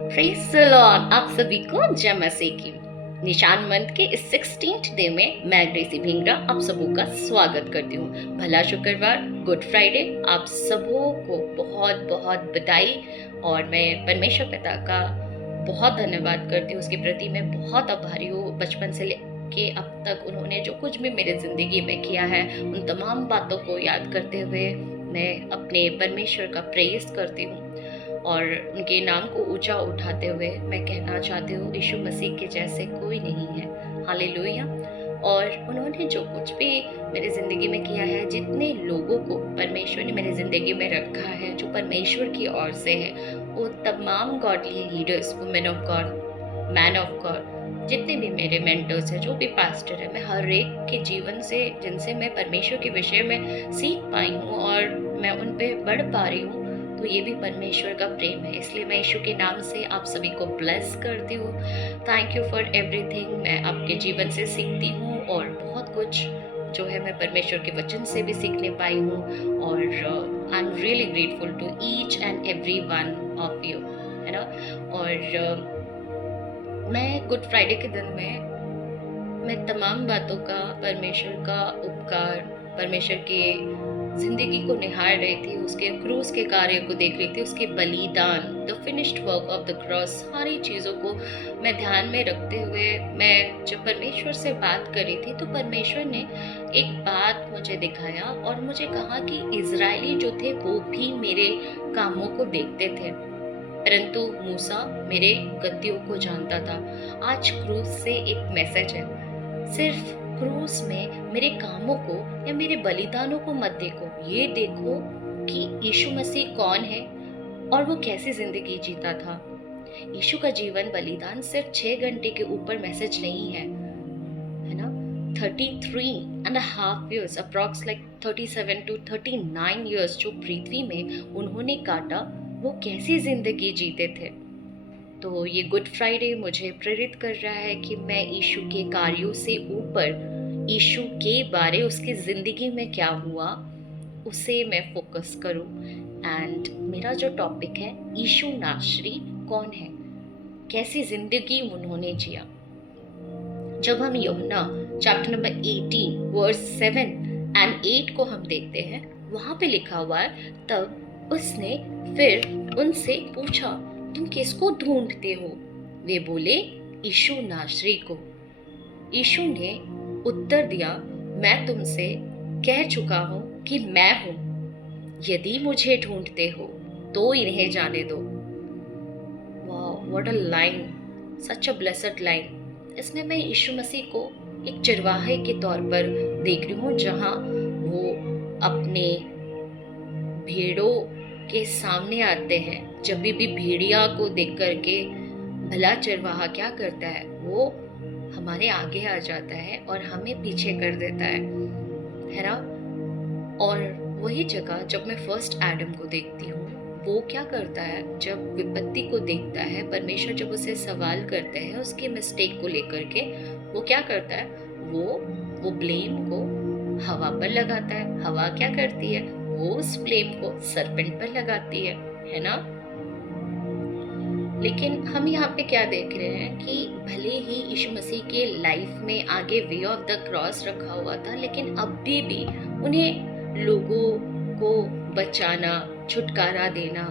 Praise the Lord. आप सभी को जय मसीह की। निशान मंथ के इस 16th डे में मैं ग्रेसी भिंगरा आप सबों का स्वागत करती हूँ। भला शुक्रवार, गुड फ्राइडे। आप सबों को बहुत बहुत बधाई और मैं परमेश्वर पिता का बहुत धन्यवाद करती हूँ। उसके प्रति मैं बहुत आभारी हूँ। बचपन से लेके अब तक उन्होंने जो कुछ भी मेरे ज़िंदगी में किया है, उन तमाम बातों को याद करते हुए मैं अपने परमेश्वर का प्रेज़ करती हूँ और उनके नाम को ऊंचा उठाते हुए मैं कहना चाहती हूँ, यीशु मसीह के जैसे कोई नहीं है। हालेलुया। और उन्होंने जो कुछ भी मेरी ज़िंदगी में किया है, जितने लोगों को परमेश्वर ने मेरी ज़िंदगी में रखा है जो परमेश्वर की ओर से है, वो तमाम godly leaders, women of God, man of God, जितने भी मेरे मेंटर्स हैं, जो भी पास्टर है, मैं हर एक के जीवन से जिनसे मैं परमेश्वर के विषय में सीख पाई हूँ और मैं उन पे बढ़ पा रही हूँ, तो ये भी परमेश्वर का प्रेम है। इसलिए मैं यीशु के नाम से आप सभी को ब्लेस करती हूँ। Thank you for everything. मैं आपके जीवन से सीखती हूँ और बहुत कुछ जो है मैं परमेश्वर के वचन से भी सीखने पाई हूँ और I am really grateful to each and every one of you, है ना। और मैं गुड फ्राइडे के दिन में मैं तमाम बातों का, परमेश्वर का उपकार, परमेश्वर की ज़िंदगी को निहार रही थी, उसके क्रूस के कार्य को देख रही थी, उसके बलिदान, the finished work of the cross, सारी चीज़ों को मैं ध्यान में रखते हुए मैं जब परमेश्वर से बात करी थी, तो परमेश्वर ने एक बात मुझे दिखाया और मुझे कहा कि इज़राइली जो थे वो भी मेरे कामों को देखते थे, परंतु मूसा मेरे गद्दियों को जानता था। आज क्रूस से एक मैसेज है, सिर्फ क्रूस में मेरे कामों को या मेरे बलिदानों को मत देखो, ये देखो कि यीशु मसीह कौन है और वो कैसी जिंदगी जीता था। यीशु का जीवन बलिदान सिर्फ 6 घंटे के ऊपर मैसेज नहीं है ना। 33.5 years, approx like 37 to 39 years जो पृथ्वी में उन्होंने काटा, वो कैसी जिंदगी जीते थे। तो ये गुड फ्राइडे मुझे प्रेरित कर रहा है कि मैं यीशु के कार्यों से ऊपर यीशु के बारे, उसकी ज़िंदगी में क्या हुआ, उसे मैं फोकस करूं। एंड मेरा जो टॉपिक है, यीशु नासरी कौन है, कैसी ज़िंदगी उन्होंने जिया। जब हम यूहन्ना चैप्टर नंबर 18 वर्स 7 एंड 8 को हम देखते हैं, वहाँ पे लिखा हुआ है, तब उसने फिर उनसे पूछा, तुम किसको ढूंढते हो? वे बोले, यीशु नासरी को। यीशु ने उत्तर दिया, मैं तुमसे कह चुका हूँ कि मैं हूँ। यदि मुझे ढूंढते हो तो इन्हें जाने दो। वाह, what a line, such a blessed line. इसमें मैं यीशु मसीह को एक चरवाहे के तौर पर देख रही हूँ, जहाँ वो अपने भेड़ों के सामने आते हैं। जब भी भेड़िया को देख करके भला चरवाहा क्या करता है, वो हमारे आगे आ जाता है और हमें पीछे कर देता है ना। और वही जगह जब मैं फर्स्ट एडम को देखती हूँ, वो क्या करता है, जब विपत्ति को देखता है, परमेश्वर जब उसे सवाल करते हैं उसके मिस्टेक को लेकर के, वो क्या करता है, वो ब्लेम को हवा पर लगाता है। हवा क्या करती है, वो उस ब्लेम को सरपेंट पर लगाती है ना। लेकिन हम यहाँ पे क्या देख रहे हैं कि भले ही यीशु मसीह के लाइफ में आगे वे ऑफ द क्रॉस रखा हुआ था, लेकिन अभी भी उन्हें लोगों को बचाना, छुटकारा देना,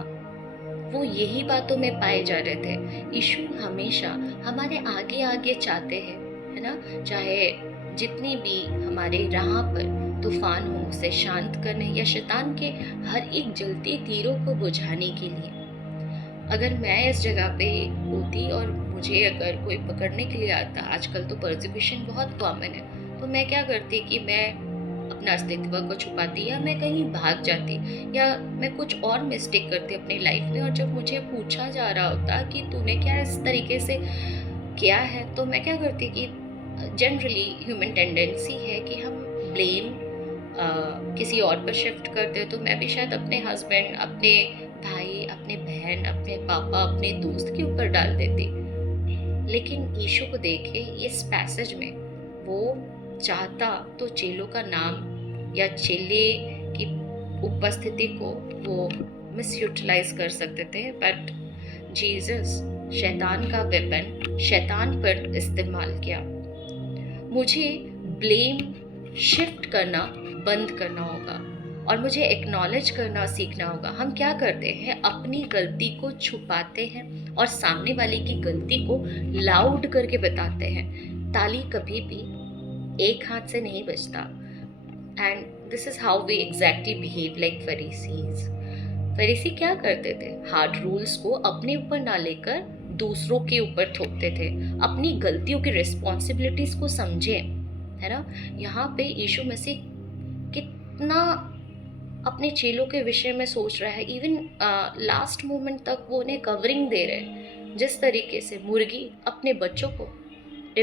वो यही बातों में पाए जा रहे थे। यीशु हमेशा हमारे आगे आगे चाहते हैं, है ना। चाहे जितनी भी हमारे राह पर तूफान हो, उसे शांत करने या शैतान के हर एक जलते तीरों को बुझाने के लिए। अगर मैं इस जगह पे होती और मुझे अगर कोई पकड़ने के लिए आता, आजकल तो परसिक्यूशन बहुत कॉमन है, तो मैं क्या करती कि मैं अपना अस्तित्व को छुपाती या मैं कहीं भाग जाती या मैं कुछ और मिस्टेक करती अपनी लाइफ में। और जब मुझे पूछा जा रहा होता कि तूने क्या इस तरीके से किया है, तो मैं क्या करती कि जनरली ह्यूमन टेंडेंसी है कि हम ब्लेम किसी और पर शिफ्ट करते हैं। तो मैं भी शायद अपने हस्बैंड, अपने भाई, अपने बहन, अपने पापा, अपने दोस्त के ऊपर डाल देती। लेकिन यीशु को देखे इस पैसेज में, वो चाहता तो चेलों का नाम या चेले की उपस्थिति को वो मिसयूटिलाइज कर सकते थे, बट जीसस शैतान का वेपन शैतान पर इस्तेमाल किया। मुझे ब्लेम शिफ्ट करना बंद करना होगा और मुझे एक्नॉलेज करना सीखना होगा। हम क्या करते हैं, अपनी गलती को छुपाते हैं और सामने वाले की गलती को लाउड करके बताते हैं। ताली कभी भी एक हाथ से नहीं बजता। And this is how we exactly behave like Pharisees. फरीसी क्या करते थे, हार्ड रूल्स को अपने ऊपर ना लेकर दूसरों के ऊपर थोपते थे। अपनी गलतियों की रिस्पॉन्सिबिलिटीज को समझे, है ना। यहाँ पे यीशु मसीह कितना अपने चेलों के विषय में सोच रहा है। इवन लास्ट मोमेंट तक वो उन्हें कवरिंग दे रहे हैं। जिस तरीके से मुर्गी अपने बच्चों को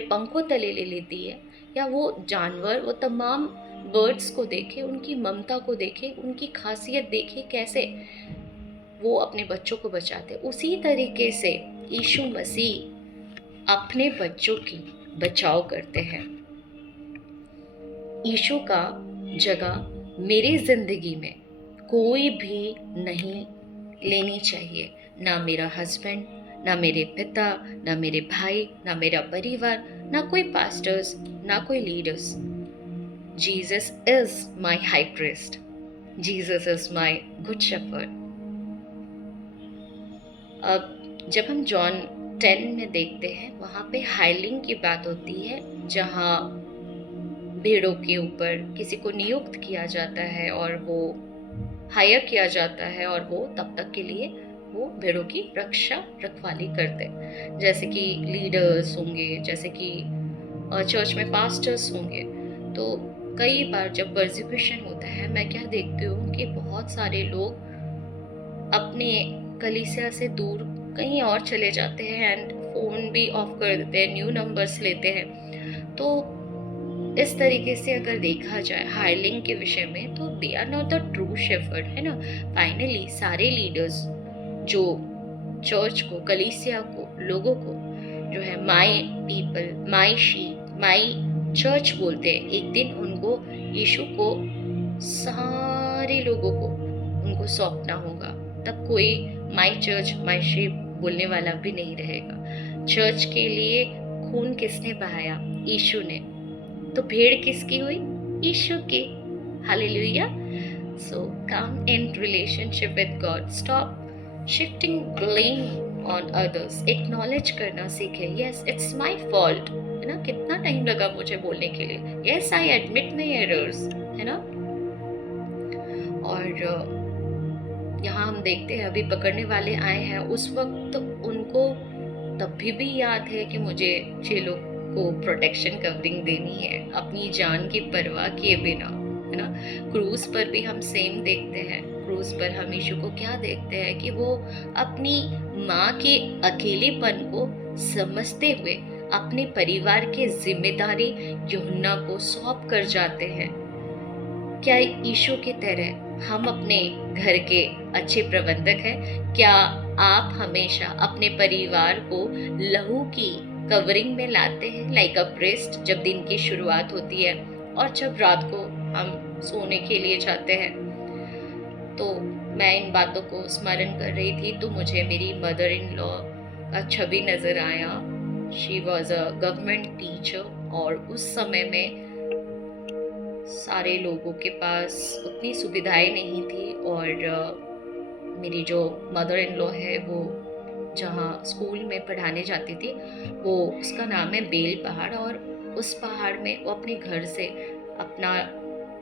पंखों तले ले लेती है, या वो जानवर, वो तमाम बर्ड्स को देखे, उनकी ममता को देखे, उनकी खासियत देखे, कैसे वो अपने बच्चों को बचाते, उसी तरीके से यीशु मसीह अपने बच्चों की बचाव करते हैं। यीशु का जगह मेरी जिंदगी में कोई भी नहीं लेनी चाहिए। ना मेरा हस्बैंड, ना मेरे पिता, ना मेरे भाई, ना मेरा परिवार, ना कोई पास्टर्स, ना कोई leaders. Jesus is my high priest. Jesus is my good shepherd. अब जब हम जॉन 10 में देखते हैं, वहाँ पे हायरिंग की बात होती है, जहाँ भेड़ों के ऊपर किसी को नियुक्त किया जाता है और वो हायर किया जाता है, और वो तब तक के लिए वो भेड़ों की रखवाली करते हैं। जैसे कि लीडर्स होंगे, जैसे कि चर्च में पास्टर्स होंगे। तो कई बार जब परसिक्यूशन होता है, मैं क्या देखती हूँ कि बहुत सारे लोग अपने कलीसिया से दूर कहीं और चले जाते हैं एंड फ़ोन भी ऑफ कर देते हैं, न्यू नंबर्स लेते हैं। तो इस तरीके से अगर देखा जाए हायरिंग के विषय में, तो they are not the true shepherd, है ना। फाइनली सारे लीडर्स जो चर्च को, कलीसिया को, लोगों को जो है my people, my sheep, my church बोलते हैं, एक दिन उनको, यीशु को, सारे लोगों को उनको सौंपना होगा। तब कोई माय चर्च, माय शीप बोलने वाला भी नहीं रहेगा। चर्च के लिए खून किसने बहाया? यीशु ने। तो भेड़ किसकी हुई? यीशु की। Hallelujah. So come in relationship with God. Stop shifting blame on others. Acknowledge करना सीखे, यस इट्स माय फॉल्ट, है ना। कितना टाइम लगा मुझे बोलने के लिए, yes I admit my errors, है ना। और यहाँ हम देखते हैं, अभी पकड़ने वाले आए हैं, उस वक्त उनको तब भी याद है कि मुझे चेलों को प्रोटेक्शन कवरिंग देनी है, अपनी जान की परवाह किए बिना, है ना। क्रूज पर भी हम सेम देखते हैं। क्रूज पर हम यीशु को क्या देखते हैं कि वो अपनी माँ के अकेलेपन को समझते हुए अपने परिवार की जिम्मेदारी यूहन्ना को सौंप कर जाते हैं। क्या यीशु की तरह हम अपने घर के अच्छे प्रबंधक हैं? क्या आप हमेशा अपने परिवार को लहू की कवरिंग में लाते हैं, लाइक अ प्रीस्ट, जब दिन की शुरुआत होती है और जब रात को हम सोने के लिए जाते हैं? तो मैं इन बातों को स्मरण कर रही थी, तो मुझे मेरी मदर इन लॉ का छवि नज़र आया। She was a government teacher, और उस समय में सारे लोगों के पास उतनी सुविधाएं नहीं थी। और मेरी जो मदर इन लॉ है, वो जहाँ स्कूल में पढ़ाने जाती थी, वो उसका नाम है बेल पहाड़, और उस पहाड़ में वो अपने घर से अपना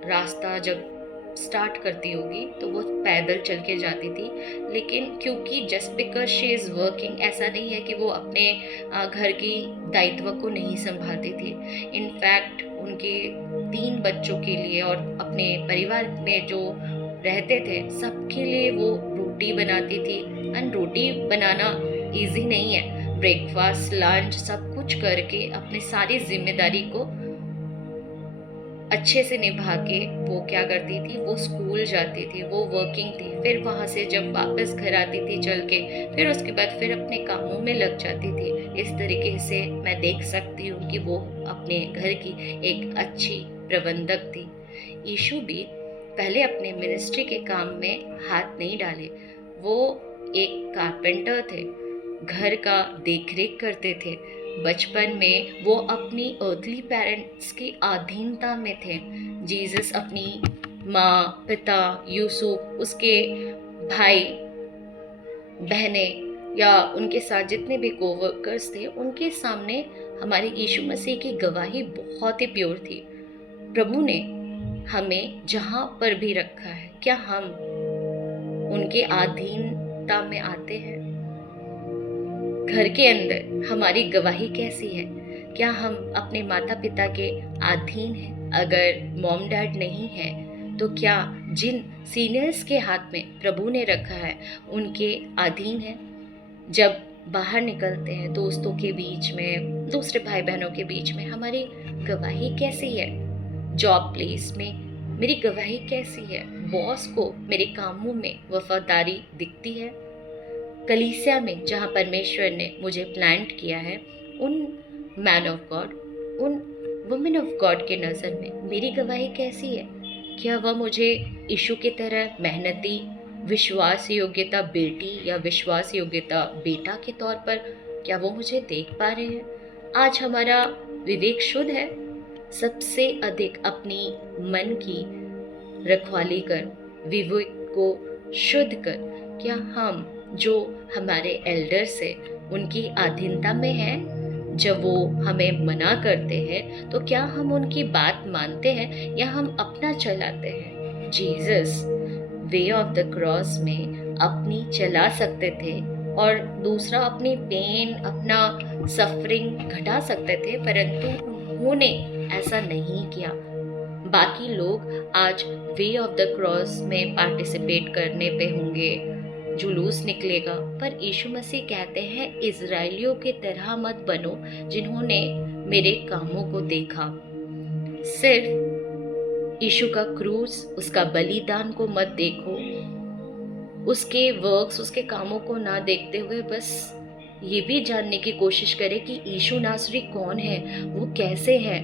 रास्ता जब स्टार्ट करती होगी तो वो पैदल चल के जाती थी। लेकिन क्योंकि just because she is working, ऐसा नहीं है कि वो अपने घर की दायित्व को नहीं संभालती थी। इनफैक्ट उनके 3 बच्चों के लिए और अपने परिवार में जो रहते थे सबके लिए वो रोटी बनाती थी। एंड रोटी बनाना इजी नहीं है। ब्रेकफास्ट, लंच सब कुछ करके अपनी सारी जिम्मेदारी को अच्छे से निभा के वो क्या करती थी, वो स्कूल जाती थी, वो वर्किंग थी। फिर वहाँ से जब वापस घर आती थी चल के, फिर उसके बाद फिर अपने कामों में लग जाती थी। इस तरीके से मैं देख सकती हूँ कि वो अपने घर की एक अच्छी प्रबंधक थी। यीशु भी पहले अपने मिनिस्ट्री के काम में हाथ नहीं डाले। वो एक कारपेंटर थे, घर का देखरेख करते थे। बचपन में वो अपनी अर्थली पेरेंट्स की अधीनता में थे। जीसस अपनी माँ, पिता, यूसुफ, उसके भाई बहने या उनके साथ जितने भी कोवर्कर्स थे, उनके सामने हमारे यीशु मसीह की गवाही बहुत ही प्योर थी। प्रभु ने हमें जहाँ पर भी रखा है, क्या हम उनके अधीनता में आते हैं? घर के अंदर हमारी गवाही कैसी है? क्या हम अपने माता पिता के अधीन हैं? अगर मॉम डैड नहीं है तो क्या जिन सीनियर्स के हाथ में प्रभु ने रखा है उनके अधीन है? जब बाहर निकलते हैं दोस्तों के बीच में, दूसरे भाई बहनों के बीच में, हमारी गवाही कैसी है? जॉब प्लेस में मेरी गवाही कैसी है? बॉस को मेरे कामों में वफादारी दिखती है? कलीसिया में जहाँ परमेश्वर ने मुझे प्लांट किया है, उन मैन ऑफ गॉड, उन वुमेन ऑफ गॉड के नज़र में मेरी गवाही कैसी है? क्या वह मुझे यीशु की तरह मेहनती, विश्वास योग्यता बेटी या विश्वास योग्यता बेटा के तौर पर क्या वो मुझे देख पा रहे हैं? आज हमारा विवेक शुद्ध है? सबसे अधिक अपनी मन की रखवाली कर, विवेक को शुद्ध कर, क्या हम जो हमारे एल्डर्स है उनकी अधीनता में हैं? जब वो हमें मना करते हैं तो क्या हम उनकी बात मानते हैं या हम अपना चलाते हैं? Jesus way of the cross में अपनी चला सकते थे और दूसरा अपनी पेन, अपना सफरिंग घटा सकते थे, परंतु उन्होंने ऐसा नहीं किया। बाकी लोग आज वे ऑफ द क्रॉस में पार्टिसिपेट करने पे होंगे, जुलूस निकलेगा, पर यीशु मसीह कहते हैं इज़राइलियों की तरह मत बनो जिन्होंने मेरे कामों को देखा। सिर्फ यीशु का क्रूस, उसका बलिदान को मत देखो, उसके वर्क्स, उसके कामों को ना देखते हुए बस ये भी जानने की कोशिश करें कि यीशु नासरी कौन है, वो कैसे है,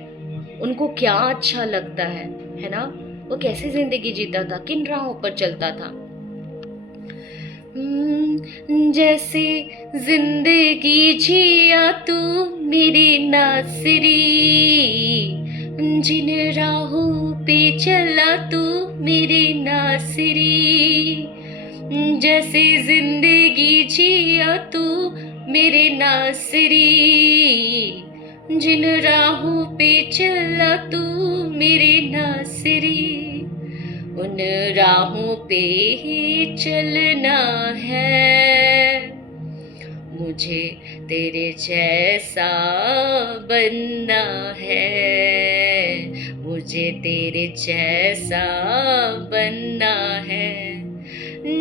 उनको क्या अच्छा लगता है ना? वो कैसे जिंदगी जीता था, किन राहों पर चलता था। जैसे जिंदगी जिया तू मेरे नासरी, जिन राहों पे चला तू मेरे नासरी, जैसे जिंदगी जिया तू मेरे नासरी, जिन राहों पे चला तू मेरे नासरी, उन राहों पे ही चलना है, मुझे तेरे जैसा बनना है, मुझे तेरे जैसा बनना है।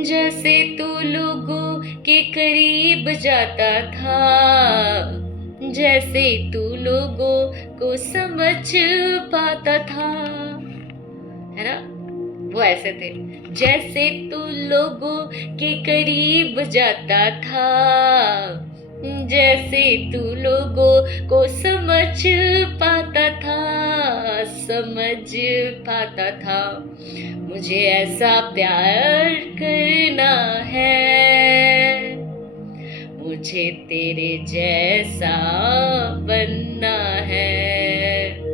जैसे तू लोगों के करीब जाता था, जैसे तू लोगों को समझ पाता था, है ना? वो ऐसे थे, जैसे तू लोगों के करीब जाता था, जैसे तू लोगों को समझ पाता था, समझ पाता था। मुझे ऐसा प्यार करना है, मुझे तेरे जैसा बनना है,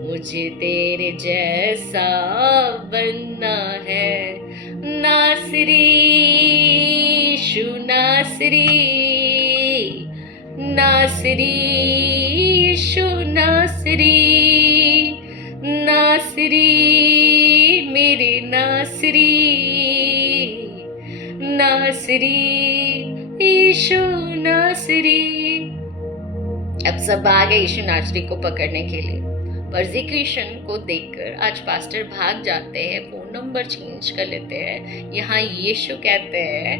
मुझे तेरे जैसा बनना है। नासरी यीशु नासरी, नासरी यीशु नासरी, नासरी मेरे नासरी, नासरी यीशु नासरी। अब सब आ गए यीशु नासरी को पकड़ने के लिए। परसिक्यूशन को देखकर आज पास्टर भाग जाते हैं, फोन नंबर चेंज कर लेते हैं। यहाँ यीशु कहते हैं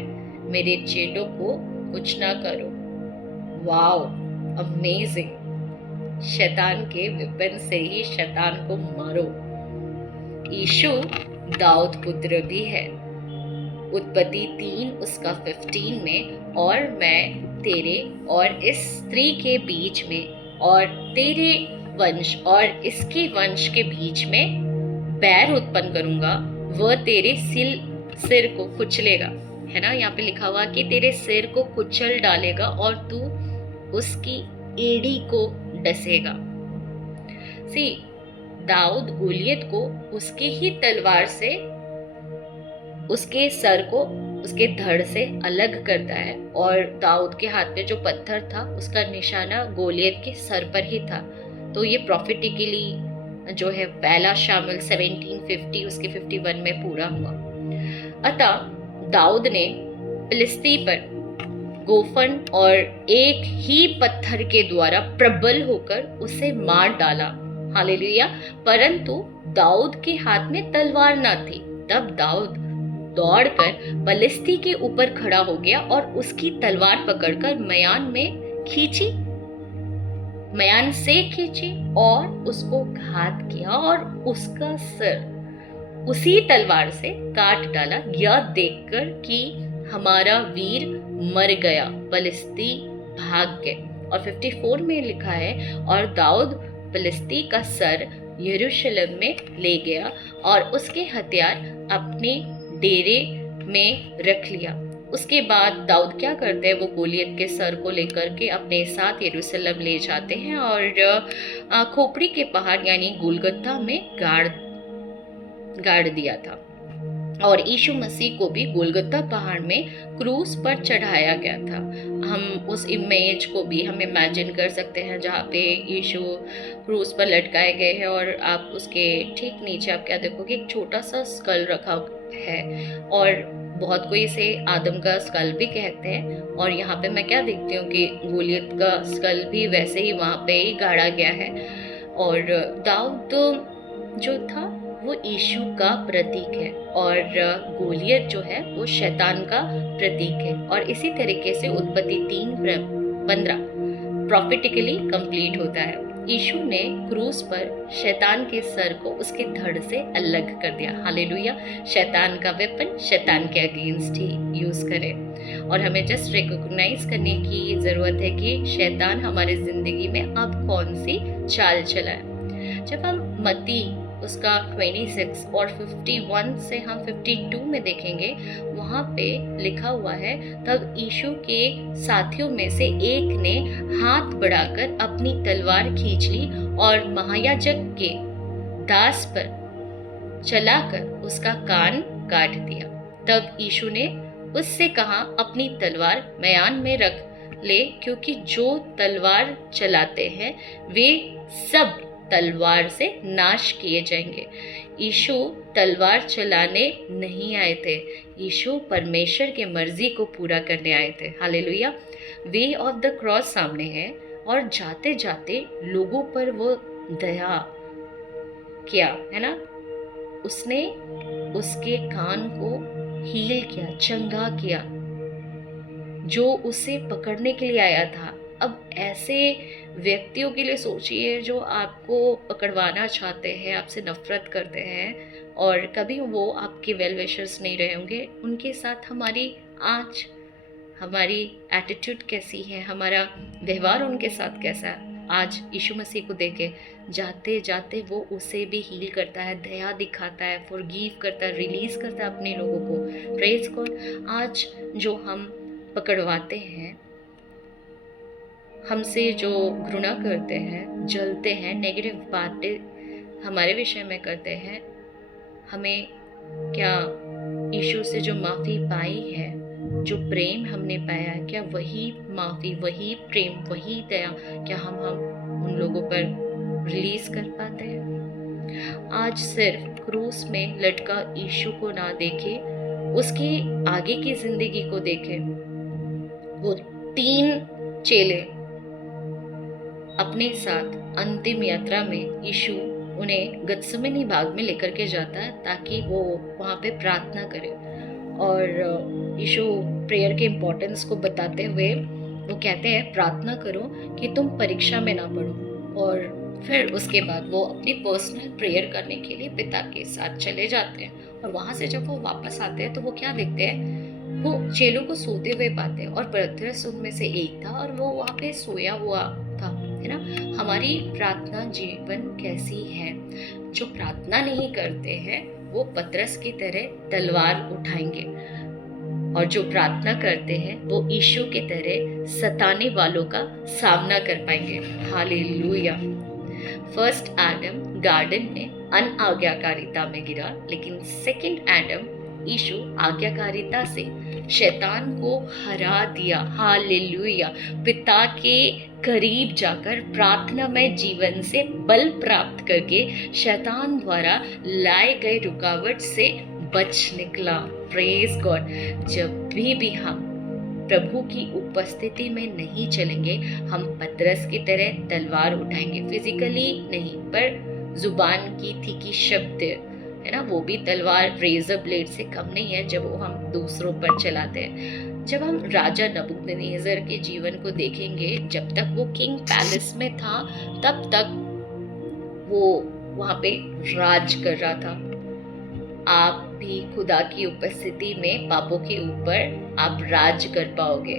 मेरे चेलों को कुछ ना करो। Wow, amazing. शैतान के वेपन से ही शैतान को मारो। यीशु दाऊद पुत्र भी है। उत्पत्ति 3 उसका 15 में, और मैं तेरे और इस स्त्री के बीच में और तेरे वंश और इसके वंश के बीच में बैर उत्पन्न करूंगा, वह तेरे सिर को कुचलेगा। है ना, यहाँ पे लिखा हुआ कि तेरे सिर को कुचल डालेगा और तू उसकी एड़ी को डसेगा। सी, दाऊद गोलियत को उसके ही तलवार से उसके सर को उसके धड़ से अलग करता है, और दाऊद के हाथ में जो पत्थर था उसका निशाना गोलियत के सर पर ही था। तो ये प्रॉफिटिकली जो है पहला शामिल 1750 उसके 51 में पूरा हुआ। अतः दाऊद ने फिलिस्ती पर गोफन और एक ही पत्थर के द्वारा प्रबल होकर उसे मार डाला। हालेलुया। परंतु दाऊद के हाथ में तलवार न थी। तब दाऊद दौड़कर फिलिस्ती के ऊपर खड़ा हो गया और उसकी तलवार पकड़कर मयान से खींची और उसको घात किया और उसका सिर उसी तलवार से काट डाला। यह देखकर कि हमारा वीर मर गया, फिलिस्ती भाग गए। और 54 में लिखा है, और दाऊद फिलिस्ती का सर यरूशलेम में ले गया और उसके हथियार अपने डेरे में रख लिया। उसके बाद दाऊद क्या करते हैं, वो गोलियत के सर को लेकर के अपने साथ यरूशलेम ले जाते हैं और खोपड़ी के पहाड़ यानी गोलगत्था में गाड़ दिया था। और यीशु मसीह को भी गोलगत्था पहाड़ में क्रूस पर चढ़ाया गया था। हम उस इमेज को भी हम इमेजिन कर सकते हैं जहाँ पे यीशु क्रूस पर लटकाए गए हैं, और आप उसके ठीक नीचे आप क्या देखोगे, एक छोटा सा स्कल रखा है, और बहुत कोई इसे आदम का स्कल भी कहते हैं। और यहाँ पे मैं क्या देखती हूँ कि गोलियत का स्कल भी वैसे ही वहाँ पे ही गाड़ा गया है। और दाऊद जो था वो यीशु का प्रतीक है, और गोलियत जो है वो शैतान का प्रतीक है। और इसी तरीके से उत्पत्ति 3:15 प्रॉफिटिकली कंप्लीट होता है। यीशु ने क्रूस पर शैतान के सर को उसके धड़ से अलग कर दिया। हालेलुया। शैतान का वेपन शैतान के अगेंस्ट ही यूज करें। और हमें जस्ट रिकॉग्नाइज करने की जरूरत है कि शैतान हमारे जिंदगी में अब कौन सी चाल चलाए। जब हम मत्ती उसका 26 और 51 से हम 52 में देखेंगे, वहाँ पे लिखा हुआ है, तब यीशु के साथियों में से एक ने हाथ बढ़ाकर अपनी तलवार खींच ली और महायाजक के दास पर चलाकर उसका कान काट दिया। तब यीशु ने उससे कहा, अपनी तलवार म्यान में रख ले, क्योंकि जो तलवार चलाते हैं वे सब तलवार से नाश किए जाएंगे। यीशु तलवार चलाने नहीं आए थे, यीशु परमेश्वर के मर्जी को पूरा करने आए थे। Hallelujah. Way of the cross सामने है, और जाते जाते लोगों पर वो दया किया, है ना। उसने उसके कान को हील किया, चंगा किया, जो उसे पकड़ने के लिए आया था। अब ऐसे व्यक्तियों के लिए सोचिए जो आपको पकड़वाना चाहते हैं, आपसे नफरत करते हैं, और कभी वो आपके वेल विशर्स नहीं रहे होंगे। उनके साथ हमारी एटीट्यूड कैसी है, हमारा व्यवहार उनके साथ कैसा है। आज यीशु मसीह को देखे, जाते जाते वो उसे भी हील करता है, दया दिखाता है, फॉरगिव करता है, रिलीज करता है अपने लोगों को। Praise God. आज जो हम पकड़वाते हैं, हमसे जो घृणा करते हैं, जलते हैं, नेगेटिव बातें हमारे विषय में करते हैं, हमें क्या यीशु से जो माफ़ी पाई है, जो प्रेम हमने पाया है, क्या वही माफ़ी, वही प्रेम, वही दया क्या हम उन लोगों पर रिलीज कर पाते हैं? आज सिर्फ क्रूस में लटका यीशु को ना देखे, उसकी आगे की जिंदगी को देखे। वो 3 चेले अपने साथ अंतिम यात्रा में यीशु उन्हें गत्समनी बाग में लेकर के जाता है ताकि वो वहाँ पे प्रार्थना करे। और यीशु प्रेयर के इम्पोर्टेंस को बताते हुए वो कहते हैं, प्रार्थना करो कि तुम परीक्षा में ना पड़ो। और फिर उसके बाद वो अपनी पर्सनल प्रेयर करने के लिए पिता के साथ चले जाते हैं। और वहाँ से जब वो वापस आते हैं तो वो क्या देखते हैं, वो चेलों को सोते हुए पाते हैं, और पतरस उनमें से एक था और वो वहाँ पे सोया हुआ था, है ना। हमारी प्रार्थना जीवन कैसी है? जो प्रार्थना नहीं करते हैं वो पतरस की तरह तलवार उठाएंगे। और जो प्रार्थना करते हैं वो यीशु के तरह सताने वालों का सामना कर पाएंगे। हालेलुया। फर्स्ट एडम गार्डन में अनाज्ञाकारिता में गिरा, लेकिन सेकंड एडम यीशु आज्ञाकारिता से शैतान को हरा दिया। हालेलुया। पिता के करीब जाकर प्रार्थनामय जीवन से बल प्राप्त करके शैतान द्वारा लाए गए रुकावट से बच निकला। Praise God. जब भी हम प्रभु की उपस्थिति में नहीं चलेंगे, हम पतरस की तरह तलवार उठाएंगे, फिजिकली नहीं पर जुबान की तीखी शब्द है ना, वो भी तलवार रेजर ब्लेड से कम नहीं है जब वो हम दूसरों पर चलाते हैं। जब हम राजा नबूकदनेस्सर के जीवन को देखेंगे, जब तक वो किंग पैलेस में था तब तक वो वहाँ पे राज कर रहा था। आप भी खुदा की उपस्थिति में पापों के ऊपर आप राज कर पाओगे,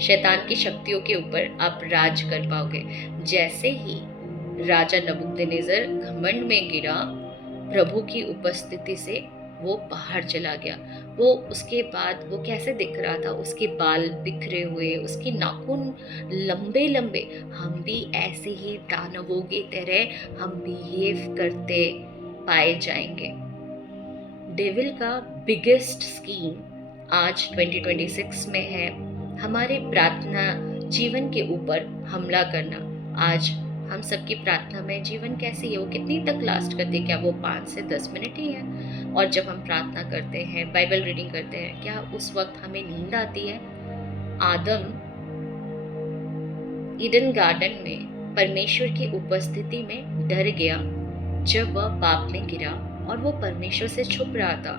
शैतान की शक्तियों के ऊपर आप राज कर पाओगे। जैसे ही राजा नबूकदनेस्सर घमंड में गिरा, प्रभु की उपस्थिति से वो बाहर चला गया। वो उसके बाद वो कैसे दिख रहा था, उसके बाल बिखरे हुए, उसके नाखून लंबे लंबे। हम भी ऐसे ही दानवों की तरह हम बिहेव करते पाए जाएंगे। डेविल का बिगेस्ट स्कीम आज 2026 में है हमारे प्रार्थना जीवन के ऊपर हमला करना। आज हम सबकी प्रार्थना में जीवन कैसी है, वो कितनी तक लास्ट करती है? क्या वो 5 से 10 मिनट ही है? और जब हम प्रार्थना करते हैं, बाइबल रीडिंग करते हैं, क्या उस वक्त हमें नींद आती है? आदम ईडन गार्डन में परमेश्वर की उपस्थिति में डर गया जब वह पाप में गिरा और वो परमेश्वर से छुप रहा था।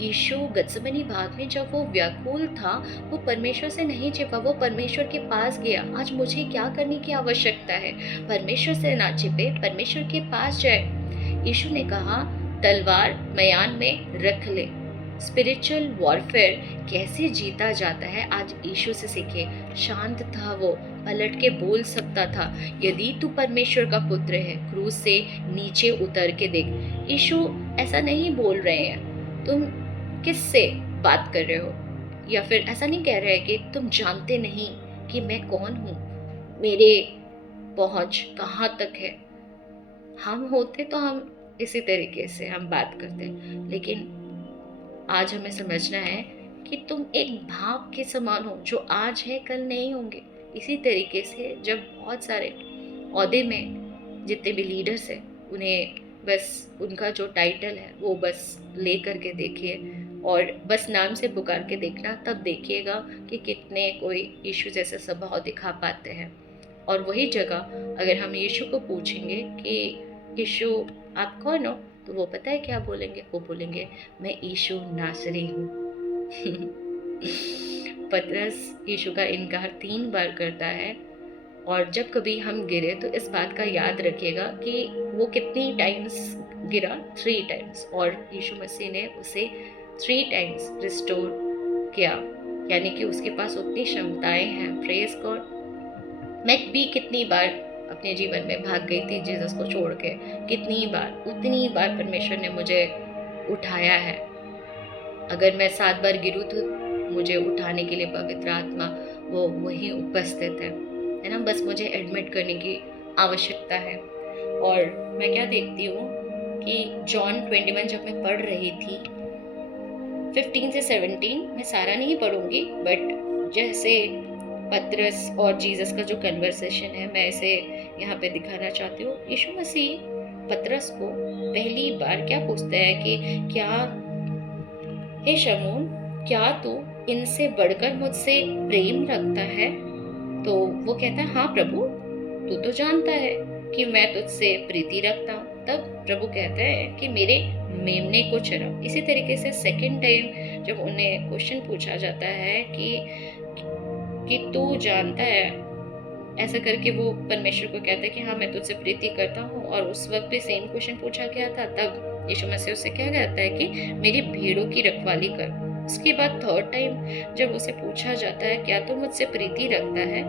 यीशु गत्सेमनी बाग में जब वो व्याकुल था, वो परमेश्वर से नहीं छिपा, वो परमेश्वर के पास गया। आज मुझे क्या करने की आवश्यकता है? परमेश्वर से ना छिपे, परमेश्वर के पास जाए। यीशु ने कहा तलवार मयान में रख ले। स्पिरिचुअल वॉरफेयर कैसे जीता जाता है, आज यीशु से सीखे। शांत था वो, पलट के बोल सकता था, यदि तू परमेश्वर का पुत्र है क्रूस से नीचे उतर के देख। यीशु ऐसा नहीं बोल रहे हैं तुम किससे बात कर रहे हो, या फिर ऐसा नहीं कह रहे कि तुम जानते नहीं कि मैं कौन हूँ, मेरे पहुँच कहाँ तक है। हम होते तो हम इसी तरीके से हम बात करते, लेकिन आज हमें समझना है कि तुम एक भाव के समान हो, जो आज है कल नहीं होंगे। इसी तरीके से जब बहुत सारे ओहदे में जितने भी लीडर्स हैं, उन्हें बस उनका जो टाइटल है वो बस ले करके देखिए और बस नाम से पुकार के देखना, तब देखिएगा कि कितने कोई यीशु जैसे स्वभाव दिखा पाते हैं। और वही जगह अगर हम यीशु को पूछेंगे कि यीशु आप कौन हो, तो वो पता है क्या बोलेंगे? वो बोलेंगे मैं यीशु नासरी हूँ। पतरस यीशु का इनकार 3 बार करता है, और जब कभी हम गिरे तो इस बात का याद रखिएगा कि वो कितनी टाइम्स गिरा, 3 टाइम्स, और यीशु मसीह ने उसे 3 टाइम्स रिस्टोर किया, यानी कि उसके पास उतनी क्षमताएं हैं। Praise God. मैं भी कितनी बार अपने जीवन में भाग गई थी जीसस को छोड़ के, कितनी बार, उतनी बार परमेश्वर ने मुझे उठाया है। अगर मैं 7 बार गिरूँ तो मुझे उठाने के लिए पवित्र आत्मा वो वही उपस्थित है ना। बस मुझे एडमिट करने की आवश्यकता है। और मैं क्या देखती हूँ कि जॉन 21 जब मैं पढ़ रही थी 15 से 17, मैं सारा नहीं पढ़ूंगी, बट जैसे पतरस और जीसस का जो कन्वर्सेशन है, मैं इसे यहाँ पे दिखाना चाहती हूँ। यीशु मसीह पतरस को पहली बार क्या पूछता है कि क्या हे शमून, क्या तू इनसे बढ़कर मुझसे प्रेम रखता है? तो वो कहता है हाँ प्रभु, तू तो जानता है कि मैं तुझसे प्रीति रखता हूँ। तब प्रभु कहते हैं कि मेरे मेमने को चरा। इसी तरीके से सेकंड टाइम जब उन्हें क्वेश्चन पूछा जाता है कि तू जानता है, ऐसा करके वो परमेश्वर को कहता है कि हाँ मैं तुझसे प्रीति करता हूँ, और उस वक्त भी सेम क्वेश्चन पूछा गया था। तब यीशु मसीह उससे क्या कहता है कि मेरी भेड़ों की रखवाली कर। उसके बाद थर्ड टाइम जब उसे पूछा जाता है क्या तू मुझसे प्रीति रखता है,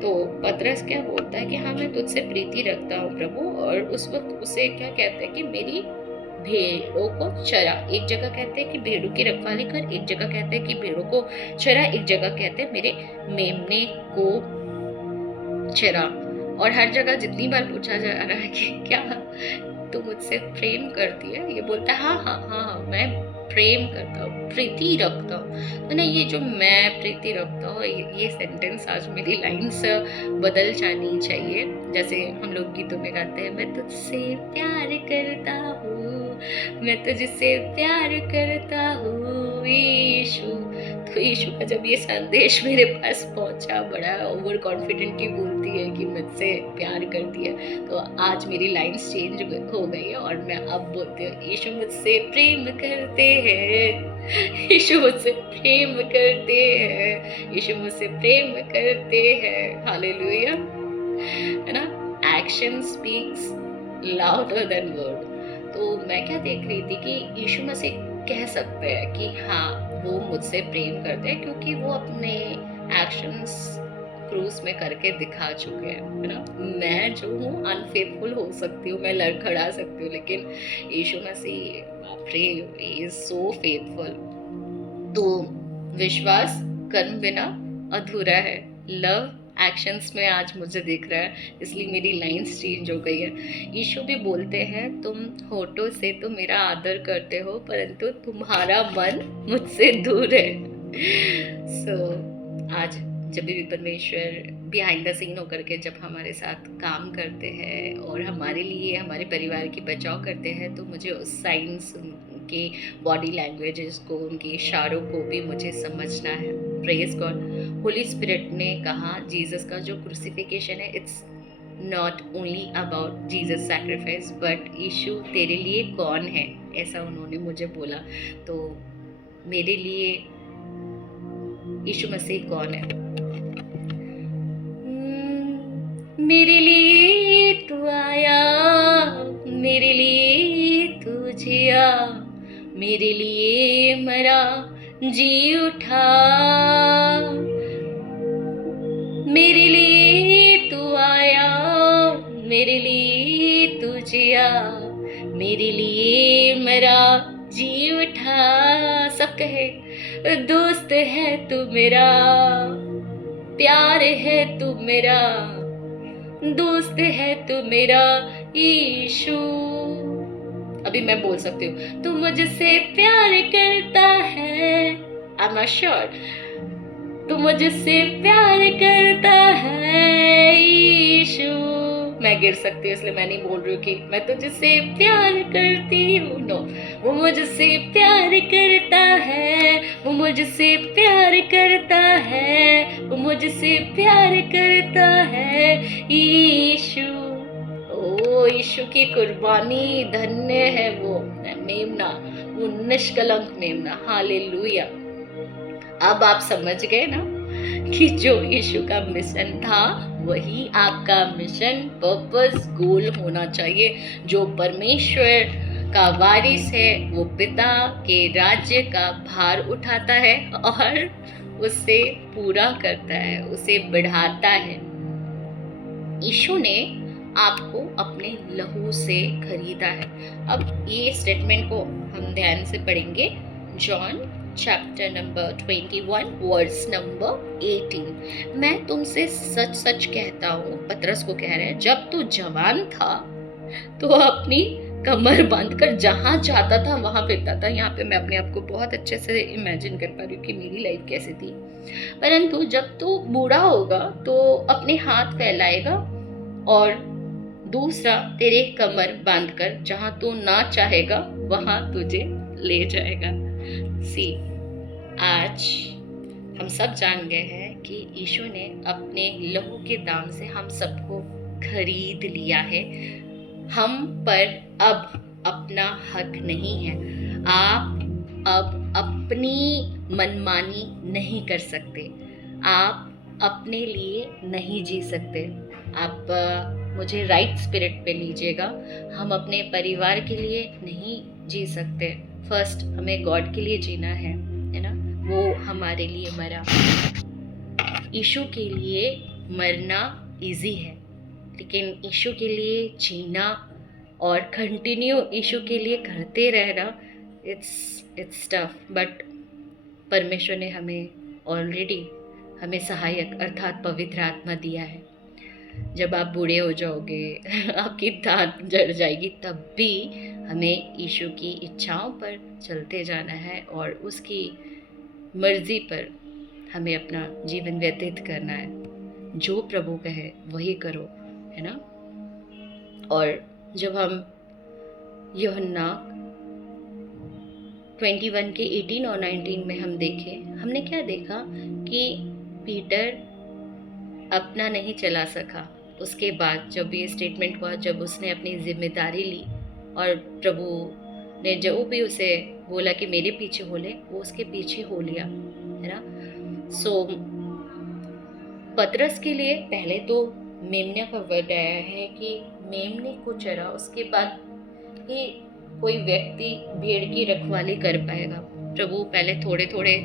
तो पतरस क्या बोलता है कि हाँ मैं तुझसे प्रीति रखता हूँ प्रभु। और उस वक्त उसे क्या कहता है कि मेरी भेड़ों को चरा। एक जगह कहते हैं कि भेड़ों की रखवाली कर, एक जगह कहते हैं कि भेड़ों को चरा, एक जगह कहते हैं मेरे मेमने को चरा। और हर जगह जितनी बार पूछा जा रहा है कि क्या तू मुझसे प्रेम करती है, ये बोलता है हाँ हाँ हाँ हाँ मैं प्रेम करता हूँ, प्रीति रखता हूँ। तो ना ये जो मैं प्रीति रखता हूँ, ये सेंटेंस आज मेरी लाइन्स बदल जानी चाहिए। जैसे हम लोग गीतों में गाते हैं, मैं तुझसे प्यार करता हूँ, मैं तुझसे प्यार करता हूँ यीशु। तो यीशु का जब ये संदेश मेरे पास पहुंचा, बड़ा ओवर कॉन्फिडेंटली बोलती है कि मुझसे प्यार करती है, तो आज मेरी लाइन्स चेंज हो गई है और मैं अब बोलती हूँ यीशु मुझसे प्रेम करते हैं, यीशु मुझसे प्रेम करते हैं, यीशु मुझसे प्रेम करते हैं। हालेलुया, है ना। Action speaks louder than word. तो मैं क्या देख रही थी कि यीशु मसीह कह सकते हैं कि हाँ वो मुझसे प्रेम करते हैं, क्योंकि वो अपने एक्शंस क्रूज में करके दिखा चुके हैं, है ना। मैं जो हूँ अनफेथफुल हो सकती हूँ, मैं लड़खड़ा सकती हूँ, लेकिन यीशु मसीह बाप रे इज सो फेथफुल। तो विश्वास कर्म बिना अधूरा है, लव एक्शंस में आज मुझे दिख रहा है, इसलिए मेरी लाइंस चेंज हो गई है। यीशु भी बोलते हैं तुम होठों से तो मेरा आदर करते हो, परंतु तुम्हारा मन मुझसे दूर है। आज जब भी परमेश्वर बिहाइंड द सीन होकर के जब हमारे साथ काम करते हैं और हमारे लिए हमारे परिवार की बचाव करते हैं, तो मुझे उस साइंस उनके बॉडी लैंग्वेजेस को, उनके इशारों को भी मुझे समझना है। Praise God. होली स्पिरिट ने कहा जीसस का जो क्रूसिफिकेशन है, it's not only about Jesus sacrifice but Yeshu तेरे लिए कौन है, ऐसा उन्होंने मुझे बोला। तो मेरे लिए यीशु मसीह कौन है? मेरे लिए तू आया, मेरे लिए तू जिया, मेरे लिए मरा जी उठा, मेरे लिए तू आया, मेरे लिए तू जिया, मेरे लिए मरा जी उठा। सब कहे दोस्त है तू मेरा, प्यार है तू मेरा, दोस्त है तू मेरा यीशु। अभी मैं बोल सकती हूँ तू मुझसे प्यार करता है, आई एम श्योर तू मुझसे प्यार करता है यीशु। मैं गिर सकती हूँ इसलिए मैं नहीं बोल रही हूँ कि मैं तुझसे प्यार करती हूँ, नो, वो मुझसे प्यार करता है, वो मुझसे प्यार करता है, वो मुझसे प्यार करता है यीशु। ओ यीशु की कुर्बानी धन्य है वो मेमना, वो निष्कलंक मेमना। हालेलुया। अब आप समझ गए ना कि जो यीशु का मिशन था वही आपका मिशन, पर्पस, गोल होना चाहिए। जो परमेश्वर का वारिस है वो पिता के राज्य का भार उठाता है और उसे पूरा करता है, उसे बढ़ाता है। यीशु ने आपको अपने लहू से खरीदा है। अब ये स्टेटमेंट को हम ध्यान से पढ़ेंगे। John chapter number 21 verse number 18। मैं तुमसे सच सच कहता हूँ, पतरस को कह रहे हैं, जब तू जवान था तो अपनी कमर बांधकर जहाँ चाहता था वहाँ फिरता था। यहाँ पे मैं अपने आप को बहुत अच्छे से इमेजिन कर पा रही हूँ कि मेरी लाइफ कैसी थी। परंतु जब तू बूढ़ा होगा तो अपने हाथ फैलाएगा और दूसरा तेरे कमर बांधकर जहाँ तू ना चाहेगा वहाँ तुझे ले जाएगा। सी, आज हम सब जान गए हैं कि यीशु ने अपने लहू के दाम से हम सबको खरीद लिया है। हम पर अब अपना हक नहीं है। आप अब अपनी मनमानी नहीं कर सकते, आप अपने लिए नहीं जी सकते। आप मुझे राइट स्पिरिट पे लीजिएगा, हम अपने परिवार के लिए नहीं जी सकते। फर्स्ट हमें गॉड के लिए जीना है ना। वो हमारे लिए मरा। यीशु के लिए मरना इजी है, लेकिन यीशु के लिए जीना और कंटिन्यू यीशु के लिए करते रहना, इट्स टफ, बट परमेश्वर ने हमें ऑलरेडी हमें सहायक अर्थात पवित्र आत्मा दिया है। जब आप बूढ़े हो जाओगे आपकी दांत जड़ जाएगी, तब भी हमें यीशु की इच्छाओं पर चलते जाना है और उसकी मर्जी पर हमें अपना जीवन व्यतीत करना है। जो प्रभु कहे वही करो, है ना। और जब हम यूहन्ना 21 के 18 और 19 में हम देखें, हमने क्या देखा कि पीटर अपना नहीं चला सका। उसके बाद जब ये स्टेटमेंट हुआ, जब उसने अपनी जिम्मेदारी ली और प्रभु ने जो भी उसे बोला कि मेरे पीछे हो ले, वो उसके पीछे हो लिया, है ना। सो पतरस के लिए पहले तो मेमने का वर्ड आया है कि मेमने को चरा, उसके बाद ही कोई व्यक्ति भेड़ की रखवाली कर पाएगा। प्रभु पहले थोड़े थोड़े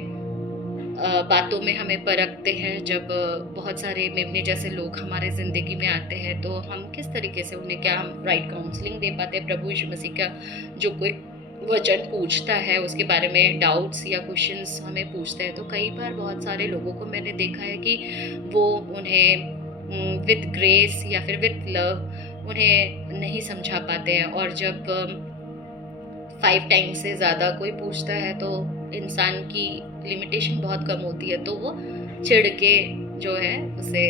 बातों में हमें परखते हैं। जब बहुत सारे मेमने जैसे लोग हमारे ज़िंदगी में आते हैं तो हम किस तरीके से उन्हें क्या हम राइट काउंसलिंग दे पाते हैं। प्रभु यीशु मसीह का जो कोई वचन पूछता है उसके बारे में डाउट्स या क्वेश्चंस हमें पूछते हैं, तो कई बार बहुत सारे लोगों को मैंने देखा है कि वो उन्हें विथ ग्रेस या फिर विथ लव उन्हें नहीं समझा पाते हैं। और जब 5 टाइम से ज़्यादा कोई पूछता है तो इंसान की लिमिटेशन बहुत कम होती है, तो वो चिढ़ के जो है उसे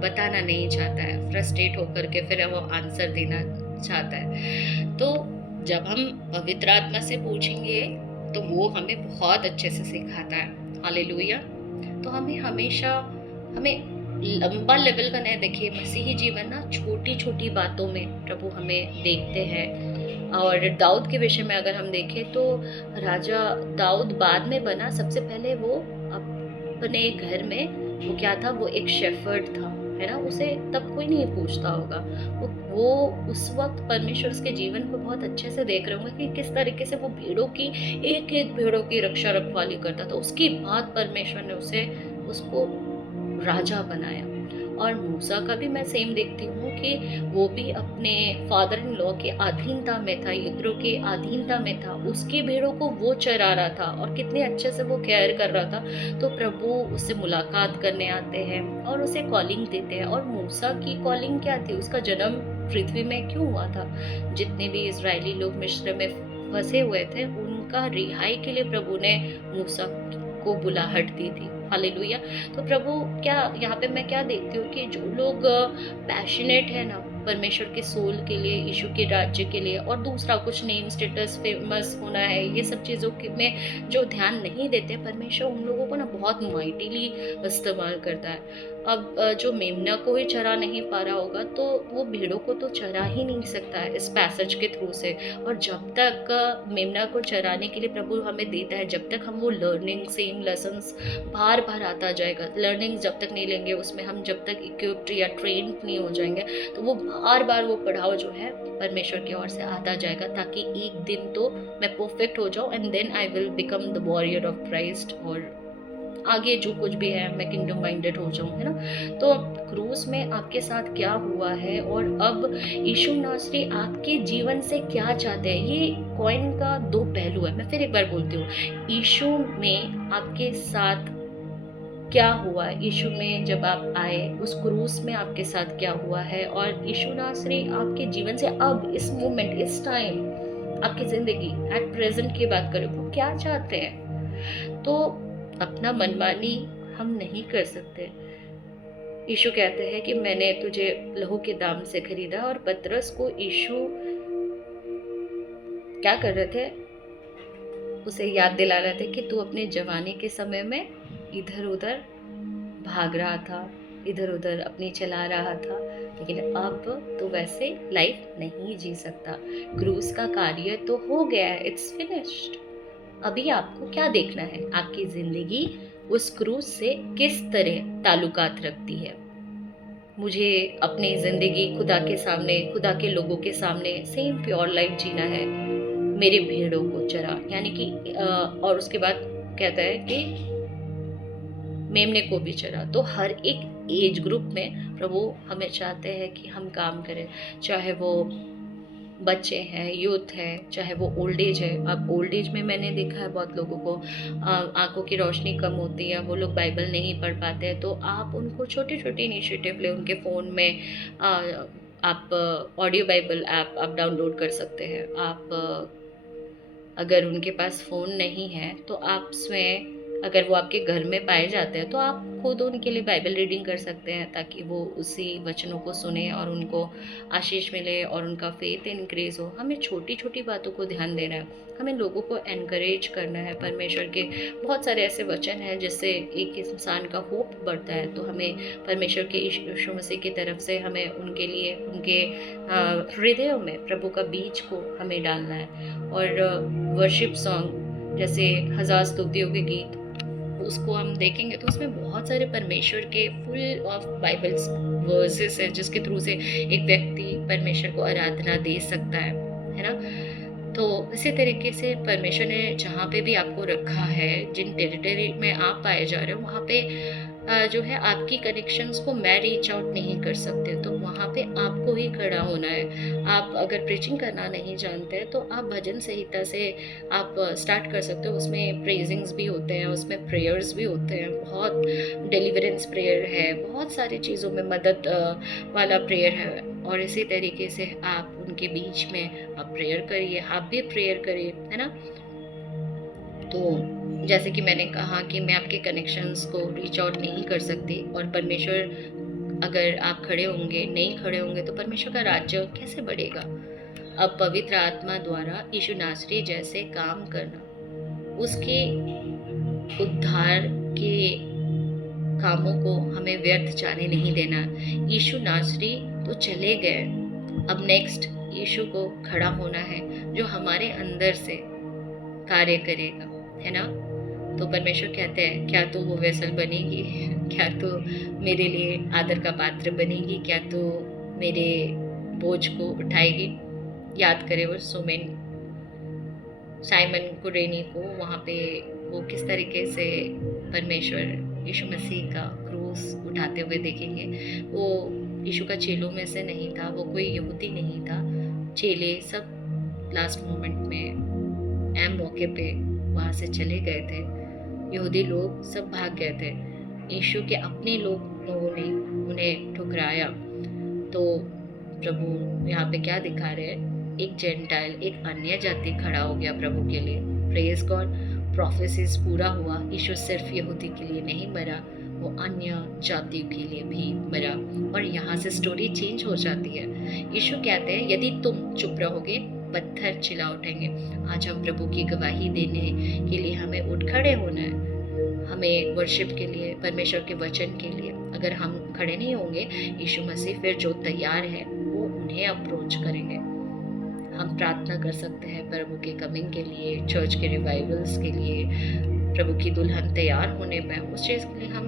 बताना नहीं चाहता है, फ्रस्ट्रेट होकर के फिर वो आंसर देना चाहता है। तो जब हम पवित्र आत्मा से पूछेंगे तो वो हमें बहुत अच्छे से सिखाता है। हालेलुया। तो हमें हमेशा लंबा लेवल का नहीं देखिए, मसीही जीवन ना छोटी छोटी बातों में प्रभु हमें देखते हैं। और दाऊद के विषय में अगर हम देखें तो राजा दाऊद बाद में बना, सबसे पहले वो अपने घर में वो क्या था, वो एक शेफर्ड था, है ना। उसे तब कोई नहीं पूछता होगा, वो उस वक्त परमेश्वर उसके जीवन को बहुत अच्छे से देख रहे होंगे कि किस तरीके से वो भेड़ों की एक एक भेड़ों की रक्षा रखवाली करता था। उसके बाद परमेश्वर ने उसको राजा बनाया। और मूसा का भी मैं सेम देखती हूँ कि वो भी अपने फादर इन लॉ के अधीनता में था, यित्रो के अधीनता में था, उसकी भेड़ों को वो चरा रहा था और कितने अच्छे से वो केयर कर रहा था। तो प्रभु उससे मुलाकात करने आते हैं और उसे कॉलिंग देते हैं। और मूसा की कॉलिंग क्या थी, उसका जन्म पृथ्वी में क्यों हुआ था। जितने भी इजरायली लोग मिस्र में फंसे हुए थे, उनका रिहाई के लिए प्रभु ने मूसा को बुलाहट दी थी। हालेलुया। तो प्रभु क्या यहाँ पे मैं क्या देखती हूँ कि जो लोग पैशनेट है ना परमेश्वर के सोल के लिए, यीशु के राज्य के लिए, और दूसरा कुछ नेम स्टेटस फेमस होना है, ये सब चीज़ों में जो ध्यान नहीं देते, परमेश्वर उन लोगों को ना बहुत माइटिली इस्तेमाल करता है। अब जो मेमना को ही चरा नहीं पा रहा होगा तो वो भेड़ों को तो चरा ही नहीं सकता है इस पैसेज के थ्रू से। और जब तक मेमना को चराने के लिए प्रभु हमें देता है, जब तक हम वो लर्निंग सेम लेसन्स बार बार आता जाएगा, लर्निंग जब तक नहीं लेंगे, उसमें हम जब तक इक्विप्ड या ट्रेंड नहीं हो जाएंगे, तो वो बार बार वो पढ़ाव जो है परमेश्वर की ओर से आता जाएगा, ताकि एक दिन तो मैं परफेक्ट हो जाऊं and then I will become the warrior of Christ, और आगे जो कुछ भी है मैं किंगडम माइंडेड हो जाऊं, है ना। तो क्रूस में आपके साथ क्या हुआ है और अब यीशु नासरी आपके जीवन से क्या चाहते हैं, ये कॉइन का दो पहलू है। मैं फिर एक बार बोलती हूँ, यीशु में आपके साथ क्या हुआ, यीशु में जब आप आए उस क्रूस में आपके साथ क्या हुआ है, और यीशु नासरी आपके जीवन से अब इस मोमेंट, इस टाइम, आपकी जिंदगी एट प्रेजेंट की बात करें, वो क्या चाहते हैं। तो अपना मनमानी हम नहीं कर सकते। यीशु कहते हैं कि मैंने तुझे लहू के दाम से खरीदा। और पतरस को यीशु क्या कर रहे थे, उसे याद दिला रहे थे कि तू अपने जवानी के समय में इधर उधर भाग रहा था, इधर उधर अपनी चला रहा था, लेकिन अब तो वैसे लाइफ नहीं जी सकता। क्रूस का कार्य तो हो गया है, इट्स फिनिश्ड। अभी आपको क्या देखना है, आपकी जिंदगी उस क्रूस से किस तरह ताल्लुकात रखती है। मुझे अपनी जिंदगी खुदा के सामने, खुदा के लोगों के सामने सेम प्योर लाइफ जीना है। मेरे भेड़ों को चरा, यानी कि और उसके बाद कहता है कि मेमने को भी चरा। तो हर एक एज ग्रुप में प्रभु हमें चाहते हैं कि हम काम करें, चाहे वो बच्चे हैं, यूथ है, चाहे वो ओल्ड एज है। अब ओल्ड एज में मैंने देखा है बहुत लोगों को आँखों की रोशनी कम होती है, वो लोग बाइबल नहीं पढ़ पाते हैं, तो आप उनको छोटे-छोटे इनिशिएटिव लें। उनके फ़ोन में आप ऑडियो बाइबल ऐप आप डाउनलोड कर सकते हैं। आप अगर उनके पास फ़ोन नहीं है तो आप स्वयं, अगर वो आपके घर में पाए जाते हैं तो आप खुद उनके लिए बाइबल रीडिंग कर सकते हैं, ताकि वो उसी वचनों को सुने और उनको आशीष मिले और उनका फेथ इंक्रीज़ हो। हमें छोटी-छोटी बातों को ध्यान देना है, हमें लोगों को एनकरेज करना है। परमेश्वर के बहुत सारे ऐसे वचन हैं जिससे एक इंसान का होप बढ़ता है, तो हमें परमेश्वर के यीशु मसीह की तरफ से हमें उनके लिए उनके हृदयों में प्रभु का बीज को हमें डालना है। और वर्शिप सॉन्ग जैसे हजार स्तुतियों के गीत, उसको हम देखेंगे तो उसमें बहुत सारे परमेश्वर के फुल ऑफ बाइबल्स वर्सेस है, जिसके थ्रू से एक व्यक्ति परमेश्वर को आराधना दे सकता है ना। तो इसी तरीके से परमेश्वर ने जहाँ पे भी आपको रखा है, जिन टेरिटरी में आप पाए जा रहे हो, वहाँ पे जो है आपकी कनेक्शंस को मैं रीच आउट नहीं कर सकते, तो वहाँ पे आपको ही खड़ा होना है। आप अगर प्रीचिंग करना नहीं जानते हैं तो आप भजन संहिता से आप स्टार्ट कर सकते हो। उसमें प्रेजिंग्स भी होते हैं, उसमें प्रेयर्स भी होते हैं, बहुत डिलीवरेंस प्रेयर है, बहुत सारी चीज़ों में मदद वाला प्रेयर है। और इसी तरीके से आप उनके बीच में आप प्रेयर करिए, आप भी प्रेयर करिए, है ना। तो जैसे कि मैंने कहा कि मैं आपके कनेक्शंस को रीच आउट नहीं कर सकती, और परमेश्वर अगर आप खड़े होंगे, नहीं खड़े होंगे, तो परमेश्वर का राज्य कैसे बढ़ेगा। अब पवित्र आत्मा द्वारा यीशु नासरी जैसे काम करना, उसके उद्धार के कामों को हमें व्यर्थ जाने नहीं देना। यीशु नासरी तो चले गए, अब नेक्स्ट यीशु को खड़ा होना है जो हमारे अंदर से कार्य करेगा, है ना। तो परमेश्वर कहते हैं, क्या तू वो वेसल बनेगी, क्या तू मेरे लिए आदर का पात्र बनेगी, क्या तू मेरे बोझ को उठाएगी। याद करे वो साइमन कुरेनी को, वहाँ पे वो किस तरीके से परमेश्वर यीशु मसीह का क्रूस उठाते हुए देखेंगे। वो यीशु का चेलों में से नहीं था, वो कोई यहूदी नहीं था। चेले सब लास्ट मोमेंट में एम मौके पे वहाँ से चले गए थे, यहूदी लोग सब भाग गए थे। यीशु के अपने लोगों ने उन्हें ठुकराया। तो प्रभु यहाँ पे क्या दिखा रहे हैं, एक जेंटाइल, एक अन्य जाति खड़ा हो गया प्रभु के लिए। प्रेज गॉड, प्रोफेसीज पूरा हुआ। यीशु सिर्फ यहूदी के लिए नहीं मरा, वो अन्य जातियों के लिए भी मरा, और यहाँ से स्टोरी चेंज हो जाती है। यीशु कहते हैं, यदि तुम चुप रहोगे पत्थर चिल्ला उठेंगे। आज हम प्रभु की गवाही देने के लिए हमें उठ खड़े होना है, हमें वर्शिप के लिए, परमेश्वर के वचन के लिए। अगर हम खड़े नहीं होंगे, यीशु मसीह फिर जो तैयार है वो उन्हें अप्रोच करेंगे। हम प्रार्थना कर सकते हैं प्रभु के कमिंग के लिए, चर्च के रिवाइवल्स के लिए, प्रभु की दुल्हन तैयार होने पर। उस चीज़ के लिए हम